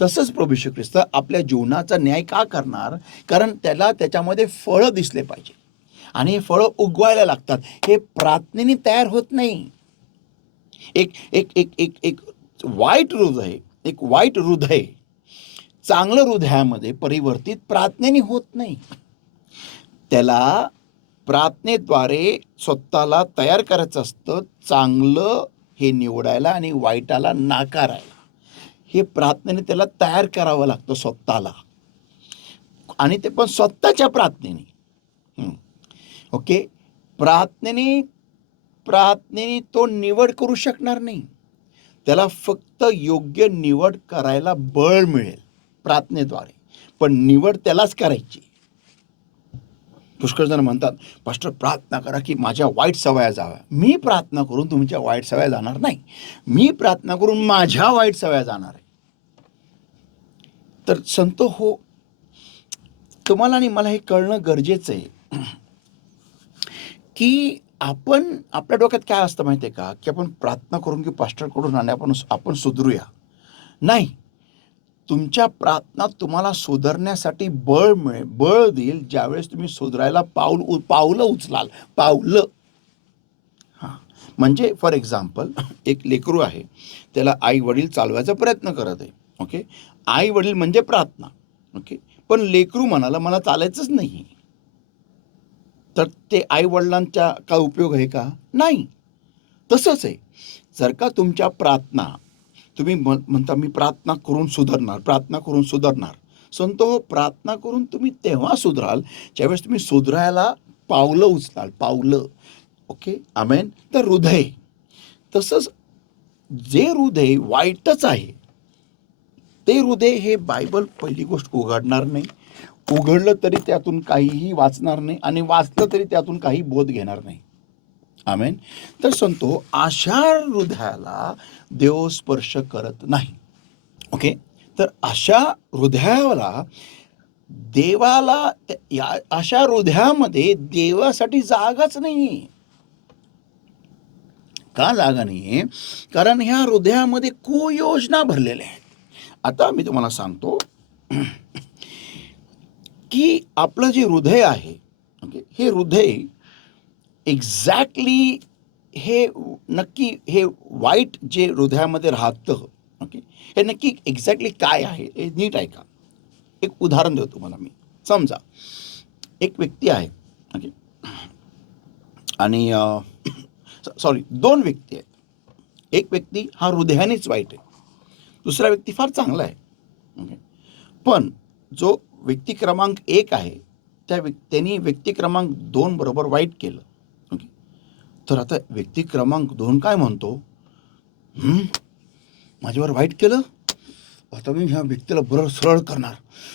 तसंच प्रभू येशू ख्रिस्त आपल्या जीवनाचा न्याय का करणार? कारण त्याला त्याच्यामध्ये फळं दिसले पाहिजे आणि हे फळं उगवायला लागतात. हे प्रार्थनेने तयार होत नाही. एक एक एक एक एक वाईट हृदय चांगलं हृदयामध्ये परिवर्तित प्रार्थनेने होत नाही. त्याला प्रार्थनेद्वारे स्वतःला तयार करायचं असतं, चांगलं हे निवडायला आणि वाईटाला नाकारायला. हे प्रार्थनेने त्याला तयार करावं लागतं स्वतःला, आणि ते पण स्वतःच्या प्रार्थनेने. ओके, प्रार्थनेने तो निवड करू शकणार नाही. त्याला फक्त योग्य निवड करायला बळ मिळेल प्रार्थनेद्वारे, पण निवड त्यालाच करायची. पुष्कळ जण म्हणतात, पास्टर प्रार्थना करा की माझ्या वाईट सवया जाव्या. मी प्रार्थना करून तुमच्या वाईट सवया जाणार नाही, मी प्रार्थना करून माझ्या वाईट सवया जाणार आहे. तर संत हो, तुम्हाला आणि मला हे कळणं गरजेचं आहे की आपल्या डोक्यात काय असतं माहिती आहे का, की आपण प्रार्थना करून की पास्टरकडून आणि आपण सुधरूया. नाही, तुमच्या प्रार्थना तुम्हाला सुधारण्यासाठी बळ देईल ज्यावेळेस तुम्ही सुधारायला पावलं उचलाल. हां, म्हणजे फॉर एक्झाम्पल, एक लेकरू आहे, त्याला आई वडील चालवायचा प्रयत्न करत आहे. ओके, आई वडील म्हणजे प्रार्थना. ओके, पण लेकरू म्हणाला मला चालायचंच नाही, तर ते आई वडिलांचा काय उपयोग आहे का? नाही. तसंच आहे, जर का तुमच्या प्रार्थना तुम्ही म्हणता मी प्रार्थना करून सुधारणार. संत हो, प्रार्थना करून तुम्ही तेव्हा सुधराल ज्यावेळेस तुम्ही सुधरायला पावलं उचलाल. ओके, आमेन. तर हृदय, तसंच जे हृदय वाईटच आहे ते हृदय हे बायबल पहिली गोष्ट उघडणार नाही. उघडलं तरी त्यातून काहीही वाचणार नाही, आणि वाचलं तरी त्यातून काही बोध घेणार नाही. आमेन. तर संतो, अशा हृदयाला देव स्पर्श करत नाही. ओके, तर अशा हृदयाला अशा हृदयामध्ये देवासाठी जागाच नाही. का जागा नाहीये? कारण ह्या हृदयामध्ये कुयोजना भरलेल्या आहेत. आता मी तुम्हाला सांगतो की आपलं जे हृदय आहे, ओके, हे हृदय एक्झॅक्टली नक्की हे वाईट जे हृदयामध्ये राहतं, ओके, हे नक्की एक्झॅक्टली काय आहे हे नीट ऐका. एक उदाहरण देतो तुम्हाला मी. समजा एक व्यक्ती आहे, ओके, आणि सॉरी, 2 व्यक्ती आहेत. एक व्यक्ती हा हृदयानेच वाईट आहे, दुसरा व्यक्ती फार चांगला आहे. ओके, पण जो व्यक्ती क्रमांक 1 आहे त्यांनी व्यक्ती क्रमांक 2 बरोबर वाईट केलं. ओके, तर आता व्यक्ती क्रमांक 2 काय म्हणतो, माझ्यावर वाईट केलं, आता मी ह्या व्यक्तीला बरं सरळ करणार,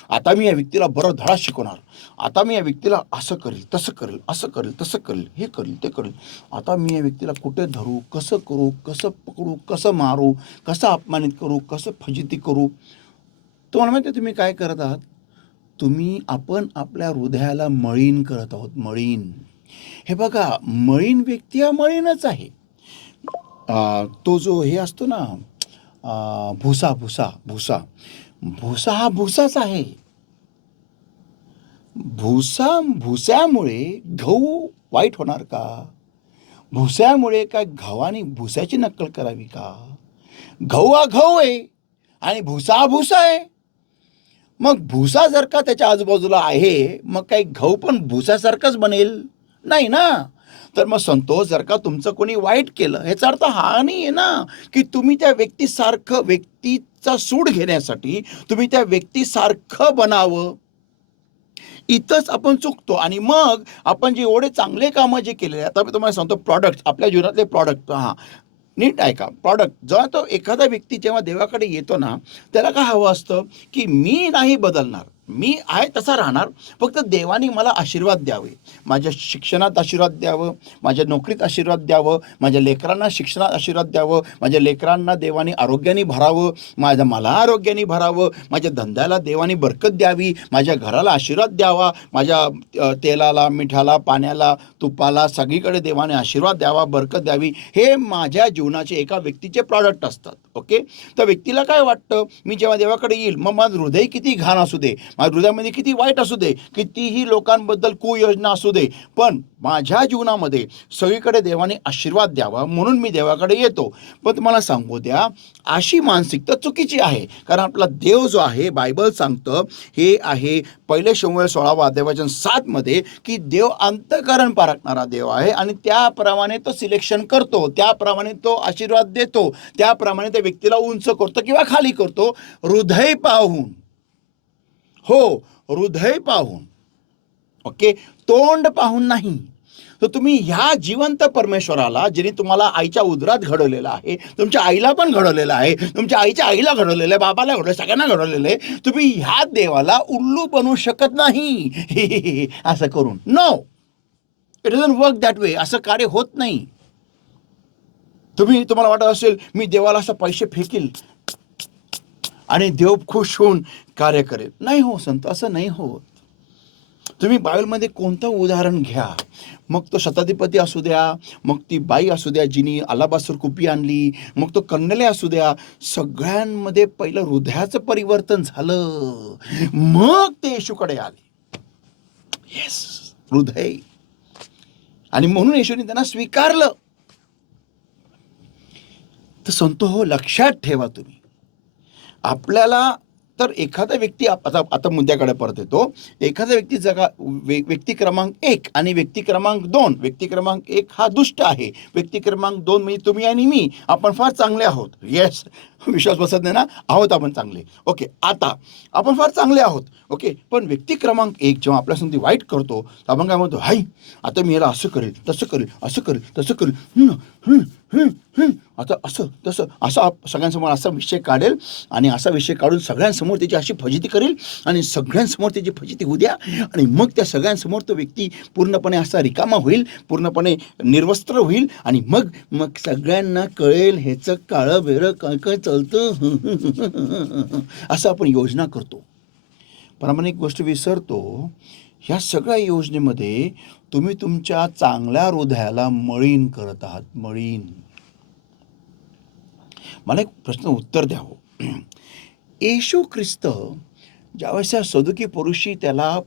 आता मी या व्यक्तीला बरं धडा शिकवणार, आता मी या व्यक्तीला असं करेल, तसं करेल, असं करेल, तसं करेल, हे करेल, ते करेल. आता मी या व्यक्तीला कुठे धरू, कसं करू, कसं पकडू, कसं मारू, कसं अपमानित करू, कसं फजिती करू. तुम्हाला माहिती आहे तुम्ही काय करत आहात? आपण आपल्या हृदयाला मळीन करत आहोत. मळीन, हे बघा, मळीन व्यक्ती हा मळीनच आहे. तो जो हे असतो ना, भुसा हा भुसाच आहे. भुस्यामुळे गहू वाईट होणार का? भुस्यामुळे काय गव्हाने भुस्याची नक्कल करावी का? गहू हा गहू आहे आणि भुसा हा भुसा आहे. मग भुसा जर का त्याच्या आजूबाजूला आहे, मग काही गहू पण भुसासारखंच बनेल? नाही ना. तर मग संतोष, जर का तुमचं कोणी वाईट केलं, ह्याचा अर्थ हा नाही आहे ना की तुम्ही त्या व्यक्तीचा सूड घेण्यासाठी तुम्ही त्या व्यक्तीसारखं बनावं. इथंच आपण चुकतो. आणि मग आपण जे एवढे चांगले कामं जे केलेले आहेत, आता मी तुम्हाला सांगतो प्रॉडक्ट, आपल्या जीवनातले प्रॉडक्ट. हां, नीट ऐका. प्रॉडक्ट जेव्हा तो एखादा व्यक्ती जेव्हा देवाकडे येतो ना, त्याला काय हवं असतं की मी नाही बदलणार, मी आहे तसा राहणार, फक्त देवाने मला आशीर्वाद द्यावे, माझ्या शिक्षणात आशीर्वाद द्यावं, माझ्या नोकरीत आशीर्वाद द्यावं, माझ्या लेकरांना शिक्षणात आशीर्वाद द्यावं, माझ्या लेकरांना देवाने आरोग्याने भरावं, मला आरोग्याने भरावं, माझ्या धंद्याला देवाने बरकत द्यावी, माझ्या घराला आशीर्वाद द्यावा, माझ्या तेलाला, मिठाला, पाण्याला, तुपाला सगळीकडे देवाने आशीर्वाद द्यावा, बरकत द्यावी. हे माझ्या जीवनाचे एका व्यक्तीचे प्रॉडक्ट असतात. ओके. त्या व्यक्तीला काय वाटतं, मी जेव्हा देवाकडे येईल, मग माझं हृदय किती घाण असू दे, माझ्या हृदयामध्ये किती वाईट असू दे, कितीही लोकांबद्दल कुयोजना असू दे, पण माझ्या जीवनामध्ये सगळीकडे देवाने आशीर्वाद द्यावा म्हणून मी देवाकडे येतो. पण तुम्हाला सांगू द्या, अशी मानसिकता चुकीची आहे. कारण आपला देव जो आहे, बायबल सांगतं, हे आहे 1 शमूएल 16 अध्याय 7 मध्ये, की देव अंतःकरण पारखणारा देव आहे आणि त्याप्रमाणे तो सिलेक्शन करतो, त्याप्रमाणे तो आशीर्वाद देतो, त्याप्रमाणे त्या व्यक्तीला उंच करतो किंवा खाली करतो, हृदय पाहून. हो, हृदय पाहून. ओके, तोंड पाहून नाही. तर तुम्ही ह्या जिवंत परमेश्वराला, ज्याने तुम्हाला आईच्या उदरात घडवलेलं आहे, तुमच्या आईला पण घडवलेलं आहे, तुमच्या आईच्या आईला घडवलेलं आहे, बाबाला घडवलं, सगळ्यांना घडवलेलं आहे, तुम्ही ह्या देवाला उल्लू बनवू शकत नाही असं करून. No, it doesn't work that way. असं कार्य होत नाही. तुम्हाला वाटत असेल मी देवाला असं पैसे फेकील आणि देव खुश होऊन कार्य करेल. नाही हो संत, असं नाही होत. तुम्ही बायबलमध्ये कोणतं उदाहरण घ्या, मग तो शताधिपती असू द्या, मग ती बाई असू द्या जिनी अलाबास्टर कुपी आणली, मग तो कन्नले असू द्या, सगळ्यांमध्ये पहिलं हृदयाचं परिवर्तन झालं, मग ते येशूकडे आले. येस, हृदय. आणि म्हणून येशूने त्यांना स्वीकारलं. तर संतो हो, लक्षात ठेवा तुम्ही, आपल्याला तर एखादा व्यक्ती, आता मुद्द्याकडे परत येतो, एखादा व्यक्ती जगा व्यक्ती क्रमांक 1 आणि व्यक्ती क्रमांक 2. व्यक्ती क्रमांक 1 हा दुष्ट आहे, व्यक्ती क्रमांक 2 म्हणजे तुम्ही आणि मी, आपण फार चांगले आहोत. येस, विश्वास बसत नाही ना, आहोत आपण चांगले. ओके, आता आपण फार चांगले आहोत. ओके, पण व्यक्ती क्रमांक 1 जेव्हा आपल्यासंगती वाईट करतो, तर आपण काय म्हणतो, हाय आता मी याला असं करेल, तसं करेल, असं करेल, तसं करेल, आता असं तसं, असा सगळ्यांसमोर असा विषय काढेल आणि असा विषय काढून सगळ्यांसमोर त्याची अशी फजिती करेल आणि सगळ्यांसमोर त्याची फजिती होऊ द्या, आणि मग त्या सगळ्यांसमोर तो व्यक्ती पूर्णपणे असा रिकामा होईल, पूर्णपणे निर्वस्त्र होईल, आणि मग मग सगळ्यांना कळेल ह्याचं काळं बेरं काय काय चालतं असं आपण योजना करतो. पण आपण एक गोष्ट विसरतो, ह्या सगळ्या योजनेमध्ये तुम्ही तुमच्या चांगल्या हृदयाला मळीन करत आहात. मळीन. मला एक प्रश्न उत्तर द्यावं. येशू ख्रिस्त ज्यावेळेस या सदुकी पुरुषी त्याला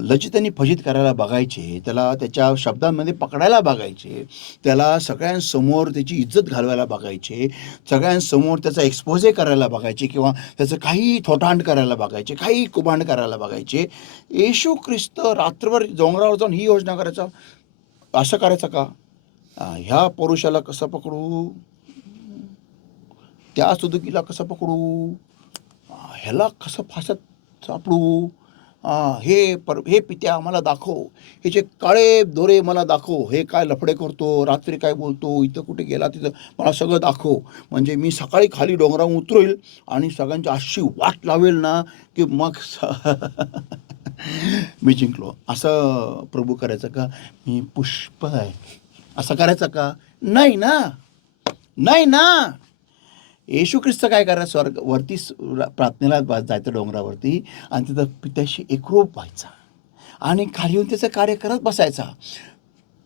लज्जित फजित करायला बघायचे, त्याला त्याच्या शब्दांमध्ये पकडायला बघायचे, त्याला सगळ्यांसमोर त्याची इज्जत घालवायला बघायचे, सगळ्यांसमोर त्याचा एक्सपोजे करायला बघायचे, किंवा त्याचं काही थोटांड करायला बघायचे, काही कुभांड करायला बघायचे, येशू ख्रिस्त रात्रभर डोंगरावर जाऊन ही योजना करायचा, असं करायचं का, ह्या पुरुषाला कसं पकडू, त्या सदुकीला कसं पकडू, ह्याला कसं फासात सापडू, हे पित्या आम्हाला दाखव, हे जे काळे दोरे मला दाखव, हे काय लफडे करतो, रात्री काय बोलतो, इथं कुठे गेला तिथं मला सगळं दाखव, म्हणजे मी सकाळी खाली डोंगरावर उतरेल आणि सगळ्यांची अशी वाट लावेल ना की मग मी जिंकलो. असं प्रभू करायचं का, मी पुष्प आहे असं करायचं का, नाही ना, नाही ना. येशू ख्रिस्त काय करायचं, स्वर्गवरती प्रार्थनेला जायचं डोंगरावरती, आणि तिथं पित्याशी एकरूप व्हायचा आणि खाली येऊन त्याचं कार्य करत बसायचा.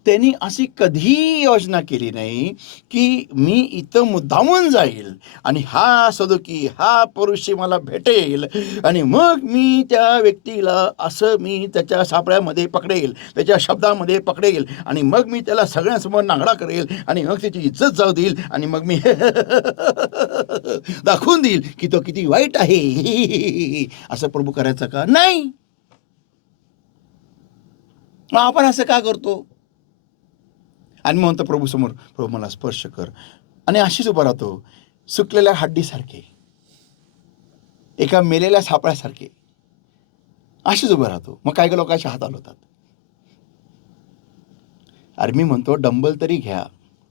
त्यांनी अशी कधीही योजना केली नाही की मी इथं मुद्दामून जाईल आणि हा सदुकी हा पुरुषी मला भेटेल आणि मग मी त्या व्यक्तीला असं मी त्याच्या सापळ्यामध्ये पकडेल, त्याच्या शब्दामध्ये पकडेल आणि मग मी त्याला सगळ्यांसमोर नांगडा करेल आणि मग त्याची इज्जत जाऊ देईल आणि मग मी दाखवून देईल की तो किती वाईट आहे. असं प्रभू करायचं का? नाही. मग आपण असं का करतो? आणि मग म्हणतो प्रभू समोर, प्रभू मला स्पर्श कर, आणि अशीच उभा राहतो सुकलेल्या हड्डीसारखे, एका मेलेल्या सापळ्यासारखे अशीच उभं राहतो. मग काय लोकांचे हात हलवतात. अरे मी म्हणतो डंबल तरी घ्या,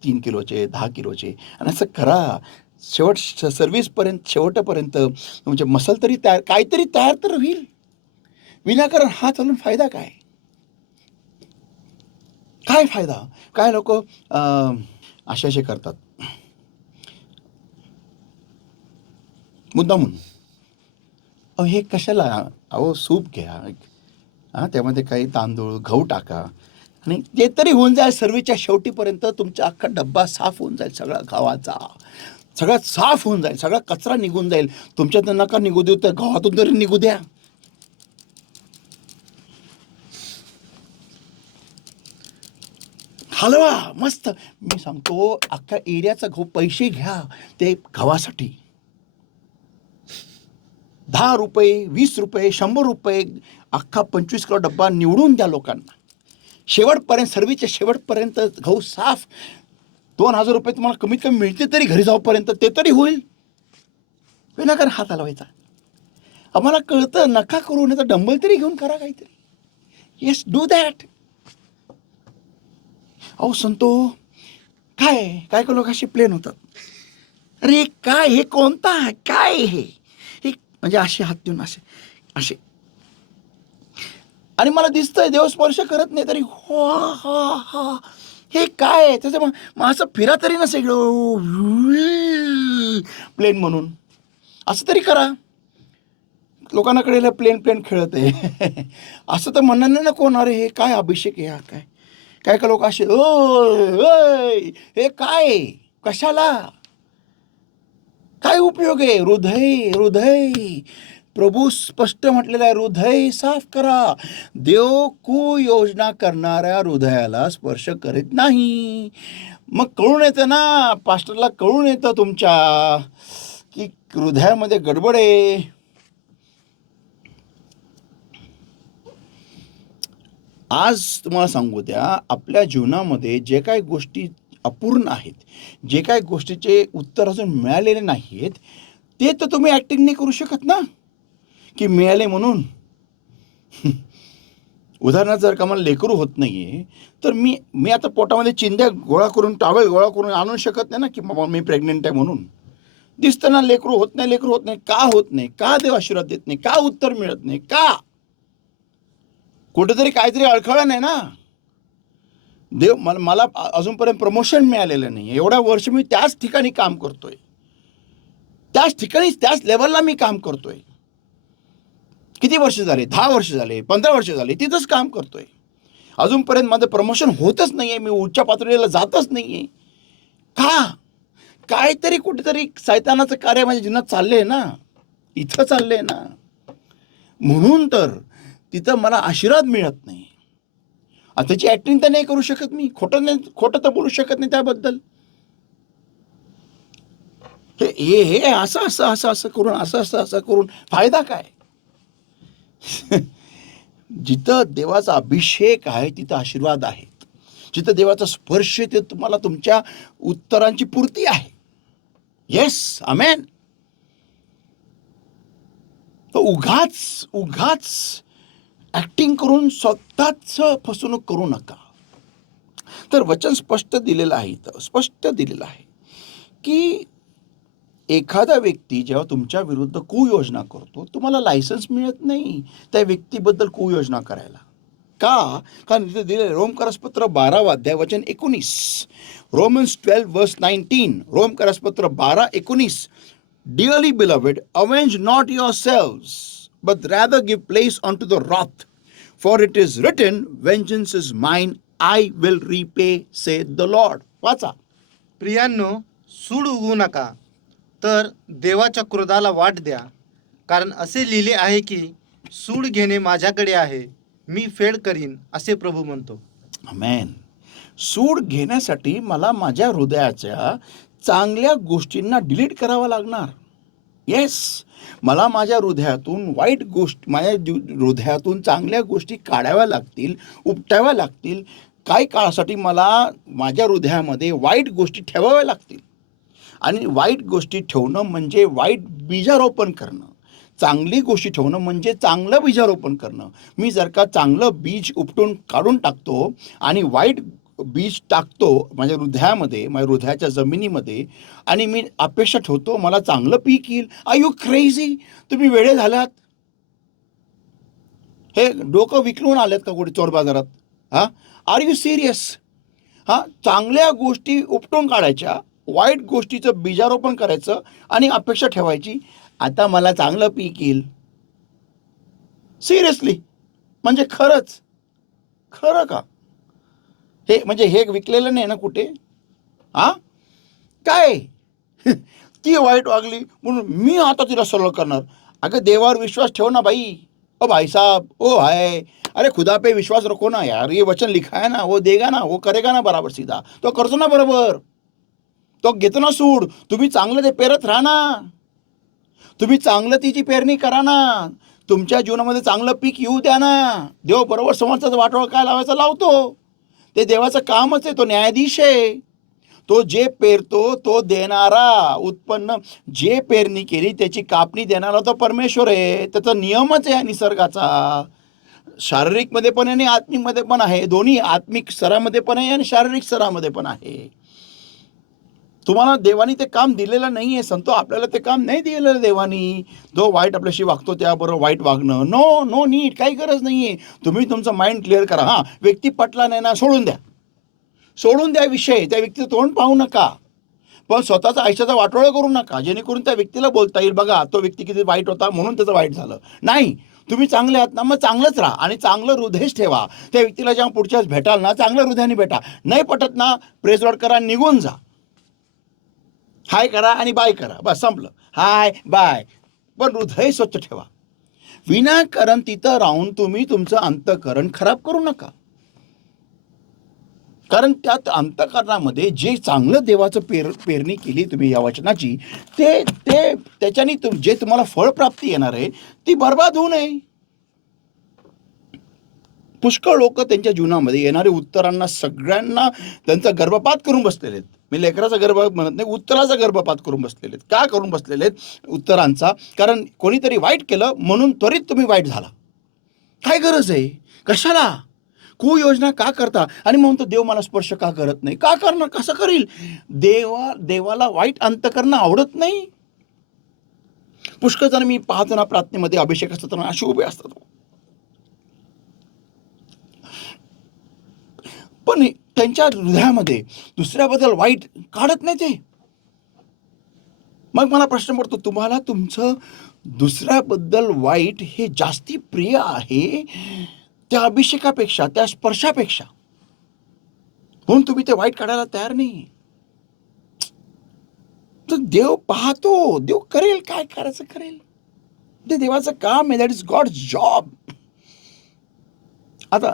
3 किलोचे 10 किलोचे, आणि असं करा. सर्व्हिसपर्यंत शेवटपर्यंत तुमचे मसल तरी तयार, काहीतरी तयार तर होईल. विनाकारण हात हलवून फायदा काय? काय फायदा? काय लोक असे करतात मुद्दामून. हे कशाला? अहो सूप घ्या, त्यामध्ये काही तांदूळ गहू टाका आणि ते तरी होऊन जाईल. सर्व्हिसच्या शेवटीपर्यंत तुमचा अख्खा डब्बा साफ होऊन जाईल, सगळा गव्हाचा सगळा साफ होऊन जाईल, सगळा कचरा निघून जाईल. तुमच्यात नका निघू देऊ तर गव्हातून तरी निघू द्या. हलवा मस्त. मी सांगतो अख्ख्या एरियाचा गहू, पैसे घ्या ते गव्हासाठी. 10 रुपये 20 रुपये 100 रुपये अख्खा 25 किलो डब्बा निवडून द्या लोकांना. शेवटपर्यंत, सर्व्हिसच्या शेवटपर्यंत गहू साफ. 2000 रुपये तुम्हाला कमीत कमी मिळते तरी घरी जाऊपर्यंत, ते तरी होईल. विनाकारण हात हलवायचा. आम्हाला कळतं, नका करू, नाही तर डंबल तरी घेऊन करा काहीतरी. Yes, do that. अहो संतो, काय काय लोक असे प्लेन होतात. अरे काय हे, कोणता काय हे, म्हणजे असे हात देऊन असे असे, आणि मला दिसतंय देव स्पर्श करत नाही तरी हो हा हा, हे काय त्याचं मग असं फिरा तरी ना सगळं प्लेन म्हणून, असं तरी करा. लोकांना कळेल प्लेन प्लेन खेळत आहे. असं तर म्हणणार नाही ना कोण, अरे हे काय अभिषेक आहे, काय काय का लोक असे हे काय, कशाला, काय उपयोग आहे? हृदय हृदय, प्रभू स्पष्ट म्हटलेलं आहे, हृदय साफ करा. देव कुयोजना करणाऱ्या हृदयाला स्पर्श करीत नाही. मग कळून येतं ना, पास्टरला कळून येतं तुमच्या की हृदयामध्ये गडबड आहे. आज तुम्हाला सांगू द्या, आपल्या जीवनामध्ये जे काही गोष्टी अपूर्ण आहेत, जे काही गोष्टीचे उत्तर अजून मिळालेले नाहीत, ते तर तुम्ही ॲक्टिंग नाही करू शकत ना की मिळाले म्हणून. उदाहरणार्थ जर का मला लेकरू होत नाही आहे तर मी आता पोटामध्ये चिंध्या गोळा करून, टॉवेल गोळा करून आणू शकत नाही ना की बाबा मी प्रेग्नेंट आहे म्हणून. दिसतं ना लेकरू होत नाही, लेकरू होत नाही. का होत नाही? का देव आशीर्वाद देत नाही? का उत्तर मिळत नाही? का? कुठेतरी काहीतरी अडखळण नाही ना. देव मला अजूनपर्यंत प्रमोशन मिळालेलं नाही. एवढ्या वर्ष मी त्याच ठिकाणी काम करतोय, त्याच ठिकाणी त्याच लेवलला मी काम करतोय. किती वर्ष झाले? 10 वर्ष झाले, 15 वर्ष झाले, तिथंच काम करतोय. अजूनपर्यंत माझं प्रमोशन होतच नाही आहे, मी उच्च पातळीला जातच नाही आहे. का? काहीतरी कुठेतरी सैतानाचं कार्य माझ्या जीवनात चाललं आहे ना, इथं चाललं आहे ना. म्हणून तर तिथं मला आशीर्वाद मिळत नाही. त्याची ॲक्टिंग तर नाही करू शकत मी, खोटं तर बोलू शकत नाही त्याबद्दल. हे असं असं असं असं करून, असं असं असं करून फायदा काय? जिथं देवाचा अभिषेक आहे तिथं आशीर्वाद आहेत. जिथं देवाचा स्पर्श ते तुम्हाला तुमच्या उत्तरांची पूर्ती आहे. येस, आमेन. तर उगाच ॲक्टिंग करून स्वतःच फसवणूक करू नका. तर वचन स्पष्ट दिलेलं आहे, इथं स्पष्ट दिलेलं आहे की एखादा व्यक्ती जेव्हा तुमच्या विरुद्ध कुयोजना करतो, तुम्हाला लायसन्स मिळत नाही त्या व्यक्तीबद्दल कुयोजना करायला. का? कारण तिथे दिले रोमकरसपत्र 12 अध्याय वचन 19, Romans 12:19, रोमकरसपत्र 12:19. Dearly beloved, avenge not yourselves, but rather give place unto the wrath, for it is written, vengeance is mine, I will repay say the Lord. वाचा. प्रियांनो, सूड उगवू नका, तर देवाच्या क्रोधाला वाट द्या, कारण असे लिहिले आहे की सूड घेणे माझ्याकडे आहे, मी फेड करीन, असे प्रभू म्हणतो. आमेन. सूड घेण्यासाठी मला माझ्या हृदयाच्या चांगल्या गोष्टींना डिलीट करावं लागणार. येस, मला माझ्या हृदयातून वाईट गोष्टी, हृदयातून चांगल्या गोष्टी काढाव्या लागतील, उपटाव्या लागतील. काही काळासाठी मला माझ्या हृदयामध्ये वाईट गोष्टी ठेवाव्या लागतील. आणि वाईट गोष्टी ठेवणं म्हणजे वाईट बीजारोपण करणं. चांगली गोष्टी ठेवणं म्हणजे चांगलं बीजारोपण करणं. मी जर का चांगलं बीज उपटून काढून टाकतो आणि वाईट बीज टाकतो माझ्या हृदयामध्ये, माझ्या हृदयाच्या जमिनीमध्ये, आणि मी अपेक्षा ठेवतो मला चांगलं पीक येईल. Are you crazy? तुम्ही वेडे झालात? हे डोकं विकलून आलेत का कुठे चोर बाजारात? हां, आर यू सिरियस? हां, चांगल्या गोष्टी उपटून काढायच्या, वाईट गोष्टीचं बीजारोपण करायचं आणि अपेक्षा ठेवायची आता मला चांगलं पीक येईल. सिरियसली? म्हणजे खरंच? खरं का? हे म्हणजे हे विकलेलं नाही ना कुठे? हां, काय? ती वाईट वागली म्हणून मी आता तिला सरळ करणार. अगं देवावर विश्वास ठेव ना बाई. ओ भाई साहब, ओ भाई, अरे खुदा पे विश्वास रखो ना यार. ये वचन लिखा है ना, वो देगा ना, वो करेगा ना बराबर सीधा. तो करतो ना बरोबर, तो घेतो ना सूड. तुम्ही चांगलं ते पेरत राहा ना, तुम्ही चांगलं तिची पेरणी करा ना, तुमच्या जीवनामध्ये चांगलं पीक येऊ द्या ना. देव बरोबर समोरचा वाटोळं काय लावायचा लावतो. ते देवाचं कामच आहे. तो न्यायाधीश आहे. तो जे पेरतो तो देणारा, उत्पन्न जे पेरणी केली त्याची कापणी देणारा तो परमेश्वर आहे. त्याचा नियमच आहे निसर्गाचा. शारीरिकमध्ये पण आहे आणि आत्मिकमध्ये पण आहे. दोन्ही आत्मिक स्तरामध्ये पण आहे आणि शारीरिक स्तरामध्ये पण आहे. तुम्हाला देवानी ते काम दिलेलं नाही आहे संतो. आपल्याला ते काम नाही दिलेलं देवानी. जो वाईट आपल्याशी वागतो त्याबरोबर वाईट वागणं, नो नो नीड, काही गरज नाही आहे. तुम्ही तुमचं माइंड क्लिअर करा. हां, व्यक्ती पटला नाही ना, सोडून द्या, सोडून द्या विषय. त्या व्यक्तीचं तोंड पाहू नका, पण स्वतःचा आयुष्याचा वाटोळं करू नका, जेणेकरून त्या व्यक्तीला बोलता येईल बघा तो व्यक्ती किती वाईट होता म्हणून त्याचं वाईट झालं. नाही, तुम्ही चांगले आहात ना, मग चांगलंच राहा आणि चांगलं हृदयच ठेवा. त्या व्यक्तीला जेव्हा पुढच्याच भेटाल ना, चांगलं हृदयाने भेटा. नाही पटत ना, प्रेज लॉर्ड करा, निघून जा. हाय करा आणि बाय करा, बस संपलं. हाय बाय, पण हृदय स्वच्छ ठेवा. विनाकारण तिथं राहून तुम्ही तुमचं अंतःकरण खराब करू नका. कारण त्यात अंतःकरणामध्ये जे चांगलं देवाचं पेरणी केली तुम्ही या वचनाची, ते ते त्याच्याने जे तुम्हाला फळप्राप्ती येणार आहे ती बर्बाद होऊ नये. पुष्कळ लोक त्यांच्या जीवनामध्ये येणारे उत्तरांना सगळ्यांना त्यांचा गर्भपात करून बसलेले आहेत. मी लेकराचा गर्भ म्हणत नाही, उत्तराचा गर्भपात करून बसलेले आहेत. का करून बसलेले आहेत उत्तरांचा? कारण कोणीतरी वाईट केलं म्हणून त्वरित तुम्ही वाईट झाला. काय गरज आहे? कशाला कुयोजना का करता? आणि म्हणतो देव मला स्पर्श का करत नाही? का करणार? कसं करील? देवाला वाईट अंतःकरण आवडत नाही. पुष्कळ जण मी पाहतो ना प्रार्थनेमध्ये अभिषेक असतात असे उभे असतात, पण त्यांच्या हृदयामध्ये दुसऱ्याबद्दल वाईट काढत नाही ते. मग मला प्रश्न पडतो, तुम्हाला तुमचं दुसऱ्याबद्दल वाईट हे जास्ती प्रिय आहे त्या अभिषेकापेक्षा, त्या स्पर्शापेक्षा, म्हणून तुम्ही ते वाईट काढायला तयार नाही. तर देव पाहतो, देव करेल, काय करायचं करेल. ते देवाचं काम आहे. That is God's job. आता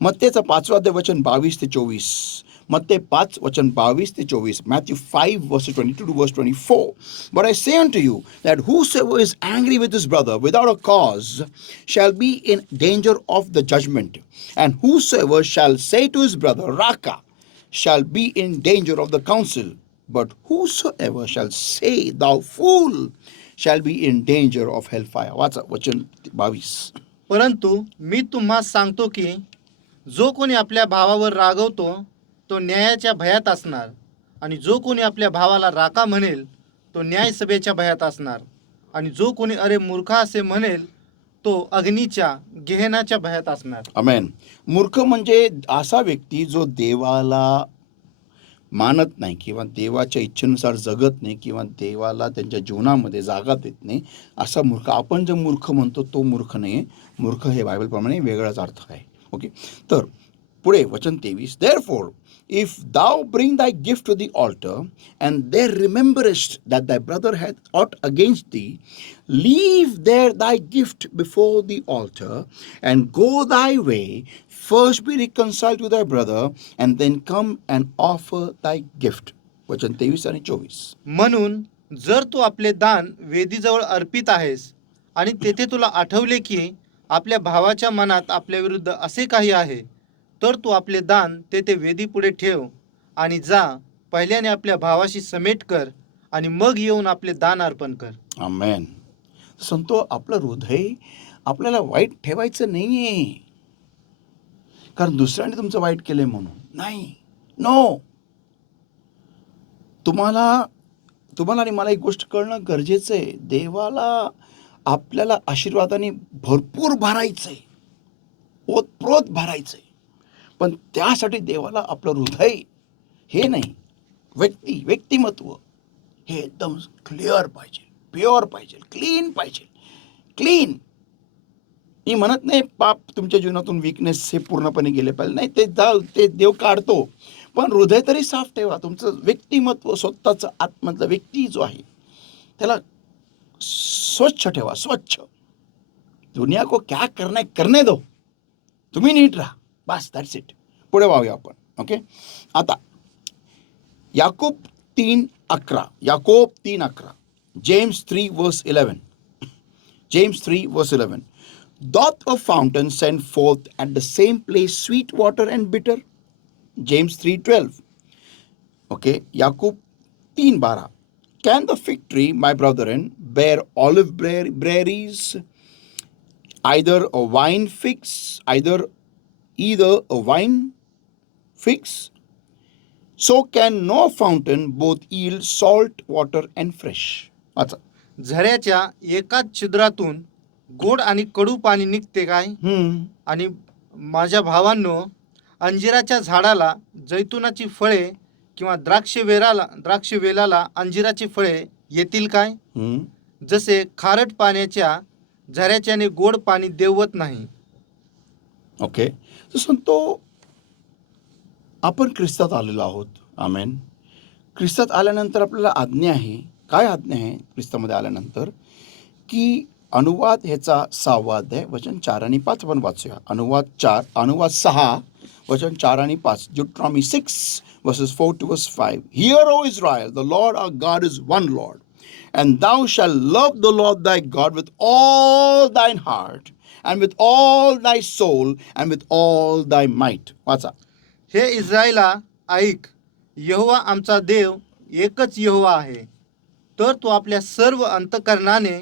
मत्तेचं 5 अध्याय वचन 22 ते 24. मत्ते 5 वचन 22 ते 24. Matthew 5 verse 22 to verse 24. But I say unto you that whosoever is angry with his brother without a cause shall be in danger of the judgment. And whosoever shall say to his brother, Raka, shall be in danger of the council. But whosoever shall say, thou fool, shall be in danger of hellfire. वाचा वचन 22. परंतु मी तुम्हाला सांगतो की जो कोणी आपल्या भावावर रागवतो तो न्यायाच्या भयात असणार, आणि जो कोणी आपल्या भावाला राका म्हणेल तो न्यायसभेच्या भयात असणार, आणि जो कोणी अरे मूर्खा असे म्हणेल तो अग्नीच्या गेहेनाच्या भयात असणार. आमेन. मूर्ख म्हणजे असा व्यक्ती जो देवाला मानत नाही किंवा देवाच्या इच्छेनुसार जगत नाही किंवा देवाला त्यांच्या जीवनामध्ये जागा देत नाही, असा मूर्ख. आपण जो मूर्ख म्हणतो तो मूर्ख नाही. मूर्ख हे बायबलप्रमाणे वेगळाच अर्थ आहे. ओके, तर पुढे वचन 23, therefore if thou bring thy gift to the altar and there rememberest that thy brother hath aught against thee, leave there thy gift before the altar and go thy way. First be reconciled to thy brother and then come and offer thy gift. वचन 23 आणि 24. म्हणून जर तू आपले दान वेदीजवळ अर्पित आहेस आणि तेथे तुला आठवले की आपल्या भावाच्या मनात आपल्या विरुद्ध असे काही आहे, तर तू आपले दान तेथे वेदीपुढे ठेव आणि जा, पहिल्याने आपल्या भावाशी समेट कर आणि मग येऊन आपले दान अर्पण कर. आमेन. संतो, आपलं हृदय आपल्याला वाईट ठेवायचं नाहीये, कारण दुसऱ्याने तुमचं वाईट केलंय म्हणून नाही. नो, तुम्हाला आणि मला एक गोष्ट कळणं गरजेचं आहे. देवाला आपल्याला आशीर्वादाने भरपूर भरायचंय, ओतप्रोत भरायचंय, पण त्यासाठी देवाला आपलं हृदय हे नाही, व्यक्तिमत्व हे एकदम क्लिअर पाहिजे, प्युअर पाहिजे, क्लीन पाहिजे. क्लीन मी म्हणत नाही पाप तुमच्या जीवनातून, वीकनेस हे पूर्णपणे गेले पाहिजे, नाही, ते देव काढतो, पण हृदय तरी साफ ठेवा. तुमचं व्यक्तिमत्व, स्वतःचं आत्मधला व्यक्ती जो आहे त्याला स्वच्छ ठेवा, स्वच्छ. दुनिया को क्या करना है करने दो, तुम्ही नीट राहा, बस, दॅट्स इट. पुढे वाहूया आपण. ओके, आता Yakub 3:11, Yakub 3:11, James 3:11, James 3:11, doth a fountain send forth at the same place sweet water and bitter? James 3:12. Okay, Yakub 3:12, can the fig tree, my brethren, bear olive berries, either a wine figs, either a wine figs? So can no fountain both yield salt water and fresh. अच्छा. झऱ्याच्या एकाच छिद्रातून गोड आणि कडू पाणी निघते काय? आणि माझ्या भावांनो, अंजिराच्या झाडाला जैतुनाची फळे किंवा द्राक्षवेलाला अंजिराची फळे येतील काय? जसे खारट पाण्याच्या झऱ्याच्याने गोड पाणी देवत नाही. ओके, तर संतो, आपण ख्रिस्तात आलेलो आहोत. आमेन. ख्रिस्तात आल्यानंतर आपल्याला आज्ञा आहे. काय आज्ञा आहे ख्रिस्तामध्ये आल्यानंतर? की अनुवाद ह्याचा 6वा अध्याय वचन 4 आणि 5 आपण वाचूया. अनुवाद 6 वचन 4 आणि 5. Deuteronomy 6 verses 4 to verse 5. Hear, O Israel, the Lord our God is one Lord, and thou shalt love the Lord thy God with all thine heart, and with all thy soul, and with all thy might. वाचा. हे इस्रायला ऐक, यहोवा आमचा देव एकच यहोवा आहे. तर तू आपल्या सर्व अंतकरणाने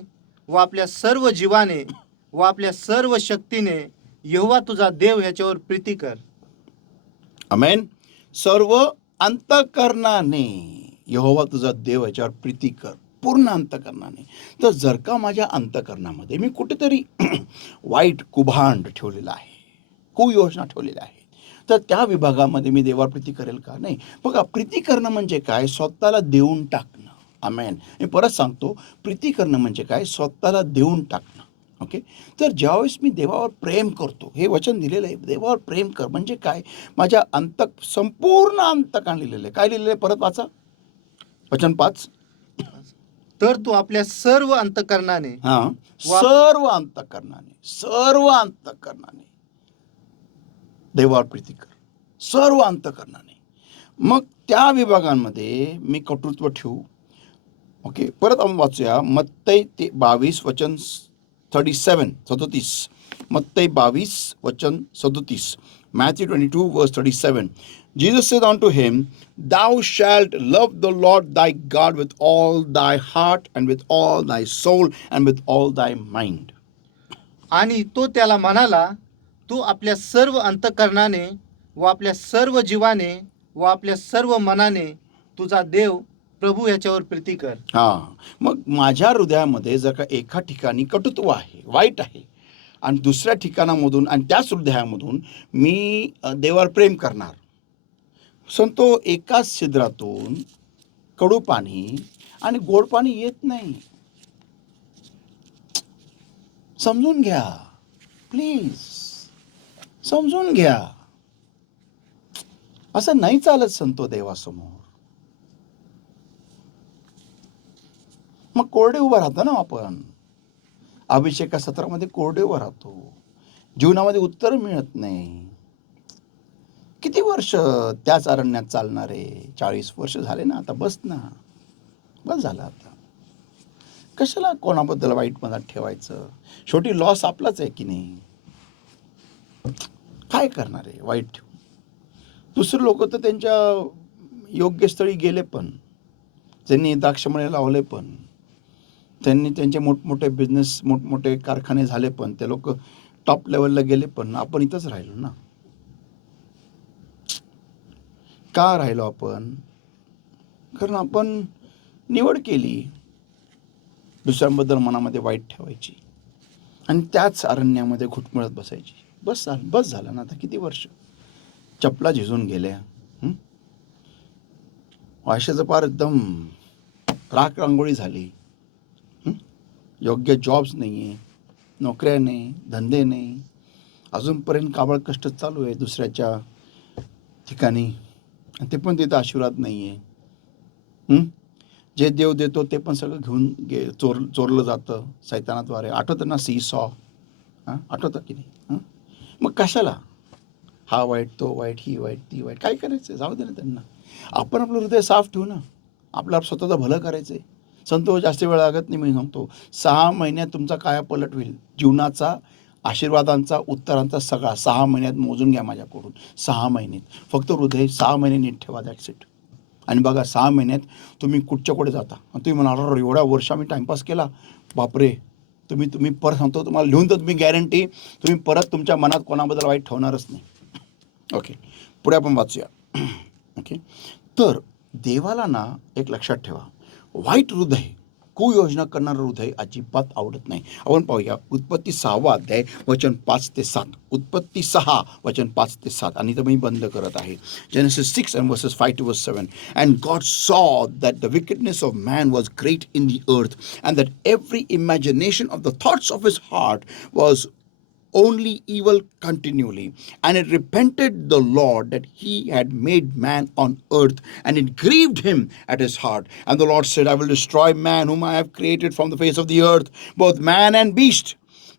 व आपल्या सर्व जीवाने व आपल्या सर्व शक्तीने यहोवा तुझा देव ह्याच्यावर प्रीती कर. आमेन. सर्व अंतकरणाने यहोवा तुझा देव ह्याच्यावर प्रीती कर, पूर्ण अंतकरणाने. तर जर का माझ्या अंतकरणामध्ये मी कुठेतरी वाईट कुभांड ठेवलेला आहे, कुयोजना ठेवलेल्या आहेत, तर त्या विभागामध्ये मी देवावर प्रीती करेल का? नाही. बघा, प्रीती करणं म्हणजे काय? स्वतःला देऊन टाकणं. आमेन. मी परत सांगतो, प्रीती करणं म्हणजे काय? स्वतःला देऊन टाकणं. ओके, तर ज्यावेळेस मी देवावर प्रेम करतो, हे वचन दिलेलं आहे, देवावर प्रेम कर म्हणजे काय? माझ्या संपूर्ण अंतकरण लिहिलेलं आहे. काय लिहिलेलं आहे? परत वाचा वचन 5. तर तू आपल्या सर्व अंतकरणाने सर्व अंतकरणाने देवावर प्रीती कर, सर्व अंतकरणाने. मग त्या विभागांमध्ये मी कटुत्व ठेवू. ओके, परत आपण वाचूया. मत्तई 22 वचन 37. मत्तई 22 वचन 37. Matthew 22 verse 37. Jesus said unto him, thou shalt love the Lord thy God with all thy heart and with all thy soul and with all thy mind. आणि तो त्याला म्हणाला, तू आपल्या सर्व अंतकरणाने व आपल्या सर्व जीवाने व आपल्या सर्व मनाने तुझा देव प्रभू ह्याच्यावर प्रीती कर. मग माझ्या हृदयामध्ये जर का एका ठिकाणी कटुत्व आहे, वाईट आहे, आणि दुसऱ्या ठिकाणामधून आणि त्याच हृदयामधून मी देवावर प्रेम करणार, संतो, एकाच छिद्रातून कडू पाणी आणि गोड पाणी येत नाही. समजून घ्या प्लीज, समजून घ्या. असं नाही चालत संतो देवासमोर. मग कोरडे उभं राहतो ना आपण. अभिषेका सत्रामध्ये कोरडे उभं राहतो. जीवनामध्ये उत्तर मिळत नाही. किती वर्ष त्याच अरण्यात चालणार आहे? 40 वर्ष झाले ना आता. बस ना, बस झालं आता. कशाला कोणाबद्दल वाईट मनात ठेवायचं? शेवटी लॉस आपलाच आहे की नाही? काय करणार आहे वाईट ठेवून? दुसरे लोक तर त्यांच्या योग्य स्थळी गेले पण, त्यांनी द्राक्षमळे लावले पण, त्यांनी त्यांचे मोठमोठे बिझनेस, मोठमोठे कारखाने झाले पण, ते लोक टॉप लेवलला गेले पण, आपण इथंच राहिलो ना. का राहिलो आपण? कारण आपण निवड केली दुसऱ्यांबद्दल मनामध्ये वाईट ठेवायची आणि त्याच अरण्यामध्ये घुटमळत बसायची. बस झालं ना आता. किती वर्ष चपला झिजून गेल्या. आयुष्याचं पार एकदम राख रांगोळी झाली. योग्य जॉब्स नाही आहे, नोकऱ्या नाही, धंदे नाही. अजूनपर्यंत काबाड कष्ट चालू आहे दुसऱ्याच्या ठिकाणी, ते पण तिथं आशीर्वाद नाही आहे. जे देव देतो ते पण सगळं घेऊन चोरलं जातं सैतानाद्वारे. आठवतं ना सीसॉ? आठवतं की नाही? मग कशाला हा वाईट, तो वाईट, ही वाईट, ती वाईट? काय करायचं? जाऊ दे ना त्यांना. आपण आपलं हृदय साफ ठेवू ना. आपलं स्वतःचं भलं करायचं आहे. संतो जास्त वेळ लागत नाही. मी सांगतो 6 महिन्यात तुमचा कायापालट होईल. जीवनाचा, आशीर्वादांचा, उत्तरांचा सगळा 6 महिन्यात मोजून घ्या माझ्याकडून. 6 महिन्यात फक्त हृदय 6 महिने नीट ठेवा. That's it. आणि बघा 6 महिन्यात तुम्ही कुठच्या कुठे जाता आणि तुम्ही म्हणाल एवढ्या वर्ष आम्ही टाईमपास केला. बापरे. तुम्ही परत सांगतो तुम्हाला लिहून तर तुम्ही गॅरंटी तुम्ही परत तुमच्या मनात कोणाबद्दल वाईट ठेवणारच नाही. ओके, पुढे आपण वाचूया. ओके, तर देवाला ना एक लक्षात ठेवा, वाईट हृदय, कुयोजना करणारं हृदय अजिबात आवडत नाही. आपण पाहूया उत्पत्ती 6वा अध्याय वचन 5 ते 7. उत्पत्ती 6 वचन 5 ते 7. आणि तर मी बंद करत आहे. Genesis 6 and verses 5 to verse 7. And God saw that the wickedness of man was great in the earth, and that every imagination of the thoughts of his heart was only evil continually. And it repented the Lord that he had made man on earth, and it grieved him at his heart. And the Lord said, I will destroy man whom I have created from the face of the earth, both man and beast,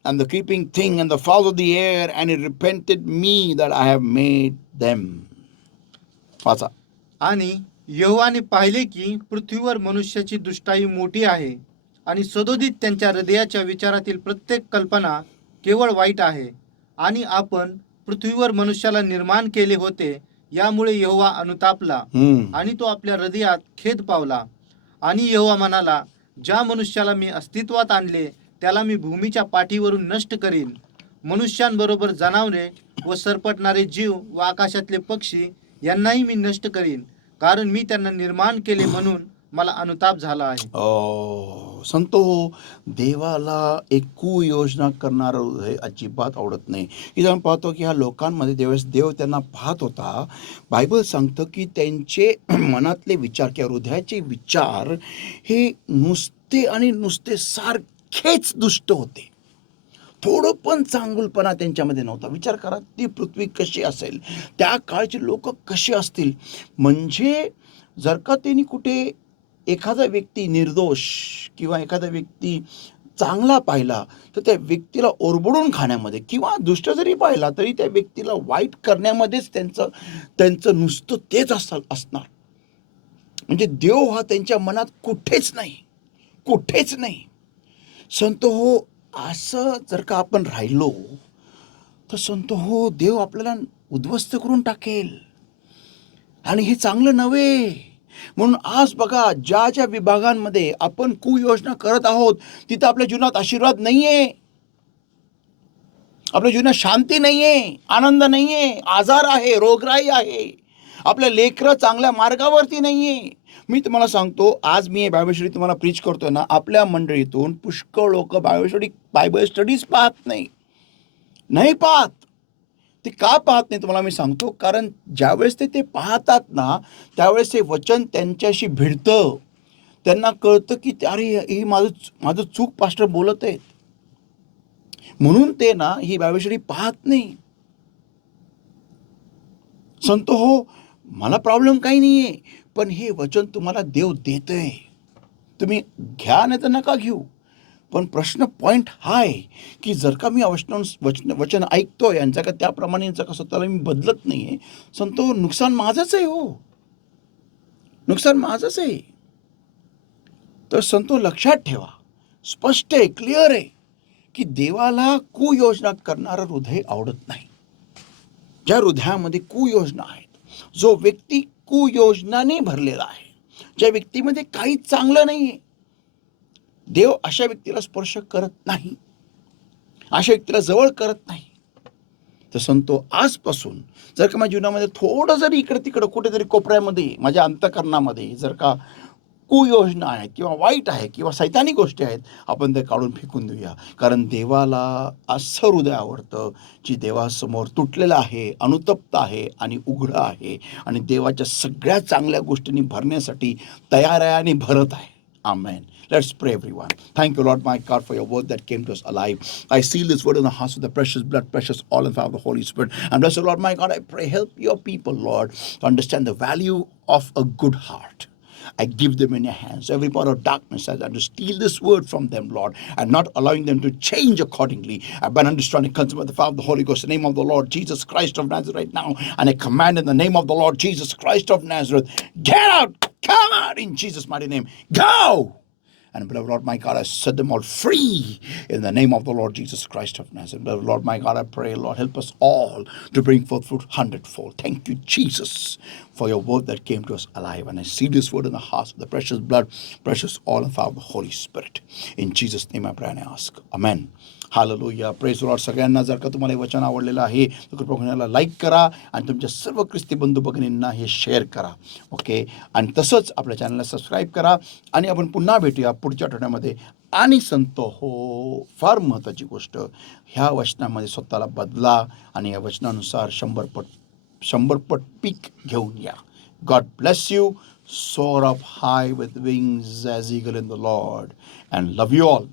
and the creeping thing, and the fowl of the air, and it repented me that I have made them. वाचा. आणि यहोवाने पाहिले की पृथ्वीवर मनुष्याची दुष्टाई मोठी आहे आणि सदोदित त्यांच्या हृदयाच्या विचारातील प्रत्येक कल्पना केवळ वाईट आहे. आणि आपण पृथ्वीवर मनुष्याला निर्माण केले होते, यामुळे यहोवा अनुतापला आणि तो आपल्या हृदयात खेद पावला. आणि यहोवा म्हणाला, ज्या मनुष्याला मी अस्तित्वात आणले त्याला मी भूमीच्या पाठीवरून नष्ट करीन. मनुष्यांबरोबर जनावरे व सरपटणारे जीव व आकाशातले पक्षी यांनाही मी नष्ट करीन, कारण मी त्यांना निर्माण केले म्हणून मला अनुताप झाला आहे. संतो, देवाला एक कुयोजना करणारं हृदय अजिबात आवडत नाही. इथं आपण पाहतो की ह्या लोकांमध्ये देव त्यांना पाहत होता. बायबल सांगतं की त्यांचे मनातले विचार किंवा हृदयाचे विचार हे नुसते आणि नुसते सारखेच दुष्ट होते. थोडं पण चांगुलपणा त्यांच्यामध्ये नव्हता. विचार करा ती पृथ्वी कशी असेल, त्या काळचे लोक कसे असतील. म्हणजे जर का त्यांनी कुठे एखादा व्यक्ती निर्दोष किंवा एखादा व्यक्ती चांगला पाहिला तर त्या व्यक्तीला ओरबडून खाण्यामध्ये, किंवा दुष्ट जरी पाहिला तरी त्या व्यक्तीला वाईट करण्यामध्येच त्यांचं नुसतं तेच असणार. म्हणजे देव हा त्यांच्या मनात कुठेच नाही. संत हो, असं जर का आपण राहिलो तर संत हो, देव आपल्याला उद्ध्वस्त करून टाकेल आणि हे चांगलं नव्हे. म्हणून आज बघा, ज्या विभागांमध्ये आपण कुयोजना करत आहोत तिथं आपल्या जीवनात आशीर्वाद नाहीये, आपल्या जीवनात शांती नाहीये, आनंद नाहीये, आजार आहे, रोगराई आहे, आपल्या लेकरं चांगल्या मार्गावरती नाहीये. मी तुम्हाला सांगतो, आज मी बायबल तुम्हाला प्रीच करतोय ना, आपल्या मंडळीतून पुष्कळ लोक बायबल स्टडीज पाहत नाही पाहत. ते का पाहत नाही तुम्हाला मी सांगतो. कारण ज्यावेळेस ते पाहतात ना, त्यावेळेस हे वचन त्यांच्याशी भिडतं. त्यांना कळतं की अरे ही माझं चूक पास्टर बोलत आहेत, म्हणून ते ना ही बायबल स्टडी पाहत नाही. संत हो, मला प्रॉब्लेम काही नाही आहे, पण हे वचन तुम्हाला देव देत आहे. तुम्ही घ्या नाही तर नका घेऊ. पण प्रश्न पॉईंट हा आहे की जर का मी वचन ऐकतोय आणि जर का त्याप्रमाणे जर का स्वतःला मी बदलत नाही आहे, संतो नुकसान माझंच आहे हो. नुकसान माझंच आहे. तर संतो लक्षात ठेवा, स्पष्ट आहे, क्लिअर आहे की देवाला कुयोजना करणारं हृदय आवडत नाही. ज्या हृदयामध्ये कुयोजना आहेत, जो व्यक्ती कुयोजनाने भरलेला आहे, ज्या व्यक्तीमध्ये काही चांगलं नाही आहे, देव अशा व्यक्तीला स्पर्श करत नाही, अशा व्यक्तीला जवळ करत नाही. तर संतो आजपासून जर का माझ्या जीवनामध्ये थोडं जरी इकडे तिकडं कुठेतरी कोपऱ्यामध्ये माझ्या अंतःकरणामध्ये जर का कुयोजना आहेत किंवा वाईट आहे किंवा सैतानी गोष्टी आहेत, आपण ते काढून फेकून देऊया. कारण देवाला असं हृदय आवडतं जी देवासमोर तुटलेलं आहे, अनुतप्त आहे आणि उघडं आहे आणि देवाच्या सगळ्या चांगल्या गोष्टींनी भरण्यासाठी तयार आहे आणि भरत आहे. Amen. Let's pray, everyone. Thank you, Lord, my God, for your word that came to us alive. I seal this word in the hearts of the precious blood, precious all in the power of the Holy Spirit. And blessed Lord, my God, I pray, help your people, Lord, to understand the value of a good heart. I give them in your hands. Every power of darkness, I to steal this word from them, Lord, and not allowing them to change accordingly. I ban and destroy and consume by the power of the Holy Ghost, in the name of the Lord Jesus Christ of Nazareth right now. And I command in the name of the Lord Jesus Christ of Nazareth, get out, come out in Jesus' mighty name. Go! And beloved Lord, my God, I set them all free in the name of the Lord Jesus Christ of Nazareth. Beloved Lord, my God, I pray, Lord, help us all to bring forth fruit hundredfold. Thank you, Jesus, for your word that came to us alive. And I see this word in the hearts of the precious blood, precious all and power of the Holy Spirit. In Jesus' name I pray and I ask. Amen. Hallelujah. Praise Lord. सगळ्यांना जर का तुम्हाला हे वचन आवडलेलं आहे तर कृपया करून याला लाईक करा आणि तुमच्या सर्व ख्रिस्ती बंधू भगिनींना हे शेअर करा. ओके. आणि तसंच आपल्या चॅनलला सबस्क्राईब करा आणि आपण पुन्हा भेटूया पुढच्या आठवड्यामध्ये. आणि संतो हो, फार महत्त्वाची गोष्ट, ह्या वचनामध्ये स्वतःला बदला आणि या वचनानुसार 100 पट पीक घेऊन या. God bless you. Soar up high with wings as eagle in the Lord, and love you all.